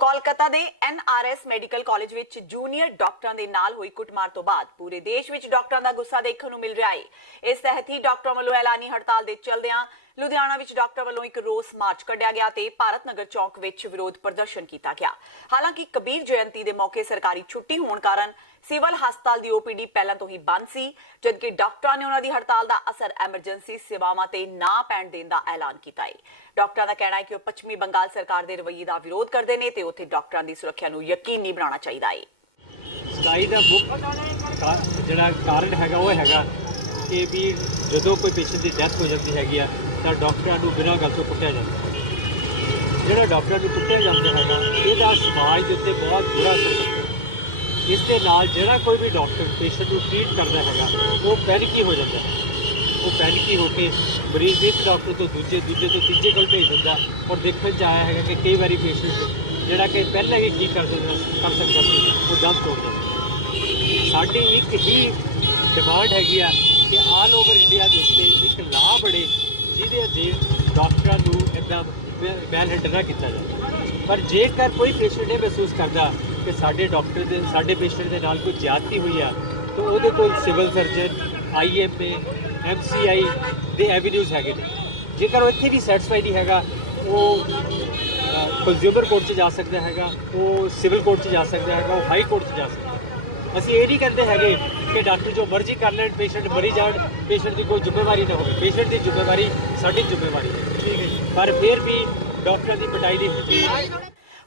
ਕੋਲਕਾਤਾ ਦੇ NRS ਮੈਡੀਕਲ ਕਾਲਜ ਵਿੱਚ ਜੂਨੀਅਰ ਡਾਕਟਰਾਂ ਦੇ ਨਾਲ ਹੋਈ ਕੁੱਟਮਾਰ ਤੋਂ ਬਾਅਦ ਪੂਰੇ ਦੇਸ਼ ਵਿੱਚ ਡਾਕਟਰਾਂ ਦਾ ਗੁੱਸਾ ਦੇਖਣ ਨੂੰ ਮਿਲ ਰਿਹਾ ਹੈ। ਇਸ ਤਹਿਤ ਹੀ ਡਾਕਟਰਾਂ ਵੱਲੋਂ ਐਲਾਨੀ ਹੜਤਾਲ ਦੇ ਚੱਲਦਿਆਂ ਲੁਧਿਆਣਾ ਵਿੱਚ ਡਾਕਟਰ ਵੱਲੋਂ ਇੱਕ ਰੋਸ ਮਾਰਚ ਕੱਢਿਆ ਗਿਆ ਤੇ ਭਾਰਤ ਨਗਰ ਚੌਕ ਵਿੱਚ ਵਿਰੋਧ ਪ੍ਰਦਰਸ਼ਨ ਕੀਤਾ ਗਿਆ। ਹਾਲਾਂਕਿ ਕਬੀਰ ਜਯੰਤੀ ਦੇ ਮੌਕੇ ਸਰਕਾਰੀ ਛੁੱਟੀ ਹੋਣ ਕਾਰਨ ਸਿਵਲ ਹਸਪਤਾਲ ਦੀ OPD ਪਹਿਲਾਂ ਤੋਂ ਹੀ ਬੰਦ ਸੀ, ਜਦਕਿ ਡਾਕਟਰਾਂ ਨੇ ਉਹਨਾਂ ਦੀ ਹੜਤਾਲ ਦਾ ਅਸਰ ਐਮਰਜੈਂਸੀ ਸੇਵਾਵਾਂ ਤੇ ਨਾ ਪੈਣ ਦੇਣ ਦਾ ਐਲਾਨ ਕੀਤਾ ਹੈ। ਡਾਕਟਰਾਂ ਦਾ ਕਹਿਣਾ ਹੈ ਕਿ ਉਹ ਪੱਛਮੀ ਬੰਗਾਲ ਸਰਕਾਰ ਦੇ ਰਵੱਈਏ ਦਾ ਵਿਰੋਧ ਕਰਦੇ ਨੇ ਤੇ ਉੱਥੇ ਡਾਕਟਰਾਂ ਦੀ ਸੁਰੱਖਿਆ ਨੂੰ ਯਕੀਨੀ ਬਣਾਉਣਾ ਚਾਹੀਦਾ ਹੈ। ਸਦਾਈ ਦਾ ਮੁੱਖ ਜਿਹੜਾ ਕਾਰਨ ਹੈਗਾ ਉਹ ਹੈਗਾ ਕਿ ਵੀ ਜਦੋਂ ਕੋਈ ਪੇਸ਼ੈਂਟ ਦੀ ਡੈਥ ਹੋ ਜਾਂਦੀ ਹੈਗੀ ਆ ਤਾਂ ਡਾਕਟਰਾਂ ਨੂੰ ਬਿਨਾਂ ਗੱਲ ਤੋਂ ਕੁੱਟਿਆ ਜਾਂਦਾ। ਜਿਹੜਾ ਡਾਕਟਰਾਂ ਨੂੰ ਕੁੱਟਿਆ ਜਾਂਦਾ ਹੈਗਾ ਇਹਦਾ ਸਮਾਜ ਦੇ ਉੱਤੇ ਬਹੁਤ ਬੁਰਾ ਅਸਰ ਪੈਂਦਾ। ਇਸ ਦੇ ਨਾਲ ਜਿਹੜਾ ਕੋਈ ਵੀ ਡਾਕਟਰ ਪੇਸ਼ੈਂਟ ਨੂੰ ਟ੍ਰੀਟ ਕਰਦਾ ਹੈਗਾ ਉਹ ਪੈਨਿਕੀ ਹੋ ਜਾਂਦਾ। ਉਹ ਪੈਨਿਕੀ ਹੋ ਕੇ ਮਰੀਜ਼ ਇੱਕ ਡਾਕਟਰ ਤੋਂ ਦੂਜੇ ਤੋਂ ਤੀਜੇ ਕੋਲ ਭੇਜ ਦਿੰਦਾ। ਔਰ ਦੇਖਣ 'ਚ ਆਇਆ ਹੈਗਾ ਕਿ ਕਈ ਵਾਰੀ ਪੇਸ਼ੈਂਟ ਜਿਹੜਾ ਕਿ ਪਹਿਲਾਂ ਵੀ ਕੀ ਕਰ ਸਕਦਾ ਸੀ ਉਹ ਦਮ ਤੋੜ ਜਾਂਦਾ। ਸਾਡੀ ਇੱਕ ਹੀ ਡਿਮਾਂਡ ਹੈਗੀ ਆ ਕਿ ਆਲ ਓਵਰ ਇੰਡੀਆ ਦੇ ਉੱਤੇ ਇੱਕ ਲਾਅ ਬਣੇ ਜਿਹਦੇ ਅਧੀਨ ਡਾਕਟਰਾਂ ਨੂੰ ਇੱਦਾਂ ਮੈਨ ਹੈਂਡਲ ਨਾ ਕੀਤਾ ਜਾਵੇ। ਪਰ ਜੇਕਰ ਕੋਈ ਪੇਸ਼ੈਂਟ ਇਹ ਮਹਿਸੂਸ ਕਰਦਾ ਕਿ ਸਾਡੇ ਪੇਸ਼ੈਂਟ ਦੇ ਨਾਲ ਕੋਈ ਜ਼ਿਆਦਤੀ ਹੋਈ ਆ ਤਾਂ ਉਹਦੇ ਕੋਲ ਸਿਵਲ ਸਰਜਨ, IMA, MCI ਦੇ ਐਵੀਨਿਊਜ਼ ਹੈਗੇ ਨੇ। ਜੇਕਰ ਉਹ ਇੱਥੇ ਵੀ ਸੈਟੀਸਫਾਈ ਨਹੀਂ ਹੈਗਾ ਉਹ ਕੰਜ਼ਿਊਮਰ ਕੋਰਟ 'ਚ ਜਾ ਸਕਦਾ ਹੈਗਾ, ਉਹ ਸਿਵਲ ਕੋਰਟ 'ਚ ਜਾ ਸਕਦਾ ਹੈਗਾ, ਉਹ ਹਾਈ ਕੋਰਟ 'ਚ ਜਾ ਸਕਦਾ। ਅਸੀਂ ਇਹ ਨਹੀਂ ਕਹਿੰਦੇ ਹੈਗੇ ਕਿ ਡਾਕਟਰ ਜੋ ਮਰਜ਼ੀ ਕਰ ਲੈਣ, ਪੇਸ਼ੈਂਟ ਮਰੀ ਜਾਣ, ਪੇਸ਼ੈਂਟ ਦੀ ਕੋਈ ਜ਼ਿੰਮੇਵਾਰੀ ਨਾ ਹੋਵੇ। ਪੇਸ਼ੈਂਟ ਦੀ ਜ਼ਿੰਮੇਵਾਰੀ ਸਾਡੀ ਜ਼ਿੰਮੇਵਾਰੀ ਹੈ, ਪਰ ਫਿਰ ਵੀ ਡਾਕਟਰਾਂ ਦੀ ਪਿਟਾਈ ਨਹੀਂ ਹੁੰਦੀ।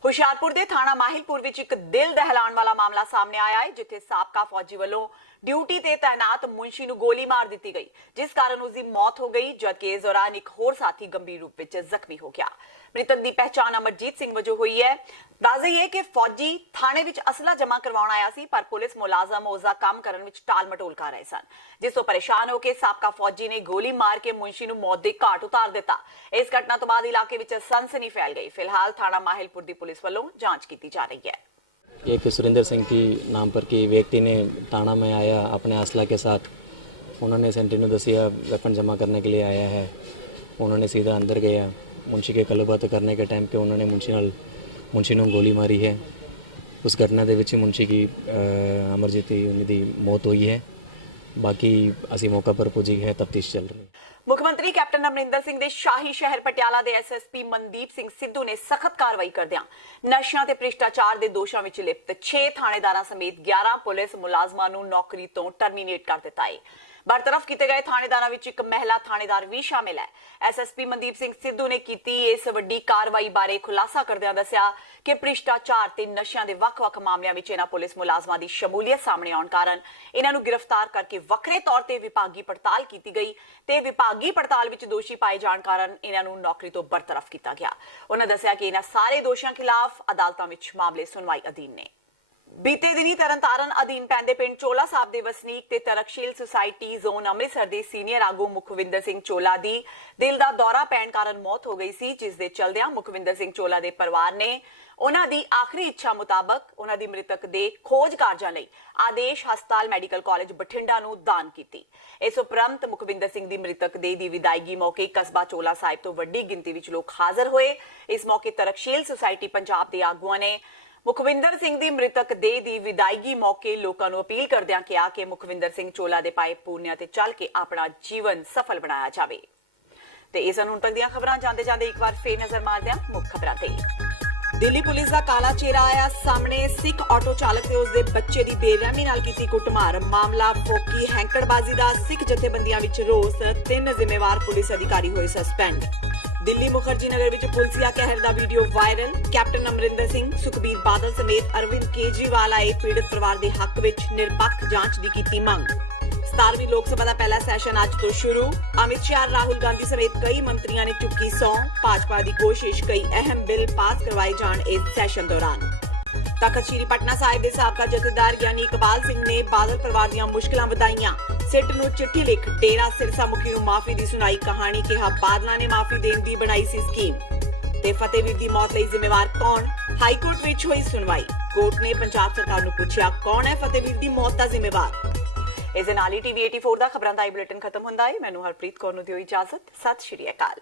ਹੁਸ਼ਿਆਰਪੁਰ ਦੇ ਥਾਣਾ ਮਾਹਿਲਪੁਰ ਵਿੱਚ ਇੱਕ ਦਿਲ ਦਹਿਲਾਉਣ ਵਾਲਾ ਮਾਮਲਾ ਸਾਹਮਣੇ ਆਇਆ ਹੈ, ਜਿੱਥੇ ਸਾਬਕਾ ਫੌਜੀ ਵੱਲੋਂ ਡਿਊਟੀ ਤੇ ਤਾਇਨਾਤ ਮੁੰਸ਼ੀ ਨੂੰ ਗੋਲੀ ਮਾਰ ਦਿੱਤੀ ਗਈ, ਜਿਸ ਕਾਰਨ ਉਸ ਦੀ ਮੌਤ ਹੋ ਗਈ, ਜਦਕਿ ਇਸ ਦੌਰਾਨ ਇੱਕ ਹੋਰ ਸਾਥੀ ਗੰਭੀਰ ਰੂਪ ਵਿੱਚ ਜ਼ਖਮੀ ਹੋ ਗਿਆ। ਮ੍ਰਿਤਕ ਦੀ ਪਹਿਚਾਣ ਅਮਰਜੀਤ ਸਿੰਘ ਵਜੋਂ ਹੋਈ ਹੈ। ਦੱਸ ਦਈਏ ਕਿ ਫੌਜੀ ਥਾਣੇ ਵਿੱਚ ਅਸਲਾ ਜਮ੍ਹਾਂ ਕਰਵਾਉਣ ਆਇਆ ਸੀ, ਪਰ ਪੁਲਿਸ ਮੁਲਾਜ਼ਮ ਉਸ ਦਾ ਕੰਮ ਕਰਨ ਵਿੱਚ ਟਾਲ-ਮਟੋਲ ਕਰ ਰਹੇ ਸਨ, ਜਿਸ ਤੋਂ ਪਰੇਸ਼ਾਨ ਹੋ ਕੇ ਸਾਬਕਾ ਫੌਜੀ ਨੇ ਗੋਲੀ ਮਾਰ ਕੇ ਮੁੰਸ਼ੀ ਨੂੰ ਮੌਤ ਦੇ ਘਾਟ ਉਤਾਰ ਦਿੱਤਾ। ਇਸ ਘਟਨਾ ਤੋਂ ਬਾਅਦ ਇਲਾਕੇ ਵਿੱਚ सनसनी फैल गई। फिलहाल थाना माहिलपुर की पुलिस वालों जांच की जा रही है। एक सुरेंद्र सिंह की नाम पर की व्यक्ति ने थाना में आया अपने असला के साथ, उन्होंने सेंटी ਨੂੰ ਦੱਸਿਆ वेपन जमा करने के लिए आया है। उन्होंने सीधा अंदर गया। मुंशी के गलबात करने के टाइम पे उन्होंने मुंशी ਨੂੰ ਗੋਲੀ ਮਾਰੀ है। उस घटना ਦੇ ਵਿੱਚ मुंशी की अमरजीत उन्हीं ਦੀ मौत हुई है। बाकी ਅਸੀਂ मौका पर पुजी है, तफ्तीश चल रही है। ਮੁੱਖ ਮੰਤਰੀ ਕੈਪਟਨ ਅਮਰਿੰਦਰ ਸਿੰਘ ਦੇ ਸ਼ਾਹੀ ਸ਼ਹਿਰ ਪਟਿਆਲਾ ਦੇ ਐਸਐਸਪੀ ਮਨਦੀਪ ਸਿੰਘ ਸਿੱਧੂ ਨੇ ਸਖਤ ਕਾਰਵਾਈ ਕਰਦਿਆਂ ਨਸ਼ਿਆਂ ਤੇ ਭ੍ਰਿਸ਼ਟਾਚਾਰ ਦੇ ਦੋਸ਼ਾਂ ਵਿੱਚ ਲਿਪਤ 6 ਥਾਣੇਦਾਰਾਂ ਸਮੇਤ 11 ਪੁਲਿਸ ਮੁਲਾਜ਼ਮਾਂ ਨੂੰ ਨੌਕਰੀ ਤੋਂ ਟਰਮੀਨੇਟ ਕਰ ਦਿੱਤਾ ਹੈ। ਬਰਤਰਫ ਕੀਤੇ ਗਏ ਥਾਣੇਦਾਰਾਂ ਵਿੱਚ ਇੱਕ ਮਹਿਲਾ ਥਾਣੇਦਾਰ ਵੀ ਸ਼ਾਮਿਲ ਹੈ। ਐਸਐਸਪੀ ਮਨਦੀਪ ਸਿੰਘ ਸਿੱਧੂ ਨੇ ਕੀਤੀ ਇਸ ਵੱਡੀ ਕਾਰਵਾਈ ਬਾਰੇ ਖੁਲਾਸਾ ਕਰਦਿਆਂ ਦੱਸਿਆ ਕਿ ਭ੍ਰਿਸ਼ਟਾਚਾਰ ਤੇ ਨਸ਼ਿਆਂ ਦੇ ਵੱਖ-ਵੱਖ ਮਾਮਲਿਆਂ ਵਿੱਚ ਇਹਨਾਂ ਪੁਲਿਸ ਮੁਲਾਜ਼ਮਾਂ ਦੀ ਸ਼ਮੂਲੀਅਤ ਸਾਹਮਣੇ ਆਉਣ ਕਾਰਨ ਇਹਨਾਂ ਨੂੰ ਗ੍ਰਿਫਤਾਰ ਕਰਕੇ ਵੱਖਰੇ ਤੌਰ ਤੇ ਵਿਭਾਗੀ ਪੜਤਾਲ ਕੀਤੀ ਗਈ ਤੇ ਵਿਭਾਗੀ ਪੜਤਾਲ ਵਿੱਚ ਦੋਸ਼ੀ ਪਾਏ ਜਾਣ ਕਾਰਨ ਇਹਨਾਂ ਨੂੰ ਨੌਕਰੀ ਤੋਂ ਬਰਤਰਫ ਕੀਤਾ ਗਿਆ। ਉਹਨਾਂ ਦੱਸਿਆ ਕਿ ਇਹਨਾਂ ਸਾਰੇ ਦੋਸ਼ੀਆਂ ਖਿਲਾਫ ਅਦਾਲਤਾਂ ਵਿੱਚ ਮਾਮਲੇ ਸੁਣਵਾਈ ਅਧੀਨ ਨੇ। ਬੀਤੇ ਦਿਨੀ ਤਰਨਤਾਰਨ ਅਧੀਨ ਪੈਂਦੇ ਪਿੰਡ ਚੋਲਾ ਸਾਹਿਬ ਦੇ ਵਸਨੀਕ ਤੇ ਤਰਕਸ਼ੀਲ ਸੁਸਾਇਟੀ ਜ਼ੋਨ ਅੰਮ੍ਰਿਤਸਰ ਦੇ ਸੀਨੀਅਰ ਆਗੂ ਮੁਖਵਿੰਦਰ ਸਿੰਘ ਚੋਲਾ ਦੀ ਦਿਲ ਦਾ ਦੌਰਾ ਪੈਣ ਕਾਰਨ ਮੌਤ ਹੋ ਗਈ ਸੀ, ਜਿਸ ਦੇ ਚਲਦਿਆਂ ਮੁਖਵਿੰਦਰ ਸਿੰਘ ਚੋਲਾ ਦੇ ਪਰਿਵਾਰ ਨੇ ਉਹਨਾਂ ਦੀ ਆਖਰੀ ਇੱਛਾ ਮੁਤਾਬਕ ਉਹਨਾਂ ਦੀ ਮ੍ਰਿਤਕ ਦੇ ਖੋਜ ਕਾਰਜਾਂ ਲਈ ਆਦੇਸ਼ ਹਸਪਤਾਲ ਮੈਡੀਕਲ ਕਾਲਜ ਬਠਿੰਡਾ ਨੂੰ ਦਾਨ ਕੀਤੀ। ਇਸ ਉਪਰੰਤ ਮੁਖਵਿੰਦਰ ਸਿੰਘ ਦੀ ਮ੍ਰਿਤਕ ਦੇ ਦੀ ਵਿਦਾਇਗੀ ਮੌਕੇ ਕਸਬਾ ਚੋਲਾ ਸਾਹਿਬ ਤੋਂ ਵੱਡੀ ਗਿਣਤੀ ਵਿੱਚ ਲੋਕ ਹਾਜ਼ਰ ਹੋਏ। ਇਸ ਮੌਕੇ ਤਰਕਸ਼ੀਲ ਸੁਸਾਇਟੀ ਪੰਜਾਬ ਦੇ ਆਗੂਆਂ ਨੇ ਮੁਖਵਿੰਦਰ ਸਿੰਘ ਦੀ ਮ੍ਰਿਤਕ ਦੇ ਦੀ ਵਿਦਾਇਗੀ ਮੌਕੇ ਲੋਕਾਂ ਨੂੰ ਅਪੀਲ ਕਰਦਿਆਂ ਕਿਹਾ ਕਿ ਮੁਖਵਿੰਦਰ ਸਿੰਘ ਚੋਲਾ ਦੇ ਪਾਏ ਪੁੰਨਿਆ ਤੇ ਚੱਲ ਕੇ ਆਪਣਾ ਜੀਵਨ ਸਫਲ ਬਣਾਇਆ ਜਾਵੇ। ਤੇ ਇਸ ਨੂੰ ਹੁਣ ਤੱਕ ਦੀਆਂ ਖਬਰਾਂ ਜਾਂਦੇ ਜਾਂਦੇ ਇੱਕ ਵਾਰ ਫੇਰ ਨਜ਼ਰ ਮਾਰਦੇ ਹਾਂ ਮੁੱਖ ਖਬਰਾਂ ਤੇ। ਦਿੱਲੀ ਪੁਲਿਸ ਦਾ ਕਾਲਾ ਚਿਹਰਾ ਆਇਆ ਸਾਹਮਣੇ। ਸਿੱਖ ਆਟੋ ਚਾਲਕ ਤੇ ਉਸਦੇ ਬੱਚੇ ਦੀ ਬੇਰਹਿਮੀ ਨਾਲ ਕੀਤੀ ਕੁੱਟਮਾਰ। ਮਾਮਲਾ ਫੋਕੀ ਹੈਂਕੜਬਾਜ਼ੀ ਦਾ। ਸਿੱਖ ਜਥੇਬੰਦੀਆਂ ਵਿੱਚ ਰੋਸ। 3 ਜ਼ਿੰਮੇਵਾਰ ਪੁਲਿਸ ਅਧਿਕਾਰੀ ਹੋਏ ਸਸਪੈਂਡ। ਦਿੱਲੀ ਮੁਖਰਜੀ ਨਗਰ ਵਿੱਚ ਪੁਲਸੀਆ ਕਹਿਰ ਦਾ video viral. Captain Amarinder Singh, Sukhbir Badal ਸਮੇਤ ਅਰਵਿੰਦ ਕੇਜਰੀਵਾਲ ਆਏ ਪੀੜਤ ਪਰਿਵਾਰ ਦੇ ਹੱਕ ਵਿੱਚ ਨਿਰਪੱਖ ਜਾਂਚ ਦੀ ਕੀਤੀ ਮੰਗ। 17ਵੀਂ ਲੋਕ ਸਭਾ ਦਾ ਪਹਿਲਾ ਸੈਸ਼ਨ ਅੱਜ ਤੋਂ ਸ਼ੁਰੂ। ਅਮਿਤ ਸ਼ਾਹ, ਰਾਹੁਲ ਗਾਂਧੀ ਸਮੇਤ ਕਈ ਮੰਤਰੀਆਂ ਨੇ ਚੁੱਕੀ ਸਹੁੰ। ਭਾਜਪਾ ਦੀ ਕੋਸ਼ਿਸ਼ ਕਈ ਅਹਿਮ ਬਿੱਲ ਪਾਸ ਕਰਵਾਏ ਜਾਣ ਇਸ ਸੈਸ਼ਨ ਦੌਰਾਨ। ਤਖਤ ਸ੍ਰੀ ਪਟਨਾ ਸਾਹਿਬ ਦੇ ਸਾਬਕਾ ਜਥੇਦਾਰ ਗਿਆਨੀ ਇਕਬਾਲ ਸਿੰਘ ਨੇ ਬਾਦਲ ਪਰਿਵਾਰ ਦੀਆਂ ਮੁਸ਼ਕਲਾਂ ਵਧਾਈਆਂ। ਸਿੱਟ ਨੂੰ ਚਿੱਠੀ ਲਿਖ ਡੇਰਾ ਸਿਰਸਾ ਮੁਖੀ ਨੂੰ ਮਾਫੀ ਦੀ ਸੁਣਾਈ ਕਹਾਣੀ। ਕਿਹਾ ਬਾਦਲਾਂ ਨੇ ਮਾਫੀ ਦੇਣ ਦੀ ਬਣਾਈ ਸੀ ਸਕੀਮ। ਤੇ ਫਤਿਹਵੀਰ ਦੀ ਮੌਤ ਲਈ ਜ਼ਿੰਮੇਵਾਰ ਕੌਣ? ਹਾਈ ਕੋਰਟ ਵਿੱਚ ਹੋਈ ਸੁਣਵਾਈ। ਕੋਰਟ ਨੇ ਪੰਜਾਬ ਸਰਕਾਰ ਨੂੰ ਪੁੱਛਿਆ ਕੌਣ ਹੈ ਫਤਿਹਵੀਰ ਦੀ ਮੌਤ ਦਾ ਜ਼ਿੰਮੇਵਾਰ। ਇਸ ਦੇ ਨਾਲ ਹੀ TV 84 ਦਾ ਖਬਰਾਂ ਦਾ ਬੁਲੇਟਿਨ ਖਤਮ ਹੁੰਦਾ ਹੈ। ਮੈਨੂੰ ਹਰਪ੍ਰੀਤ ਕੌਰ ਨੂੰ ਦਿਓ ਇਜਾਜ਼ਤ। ਸਤਿ ਸ਼੍ਰੀ ਅਕਾਲ।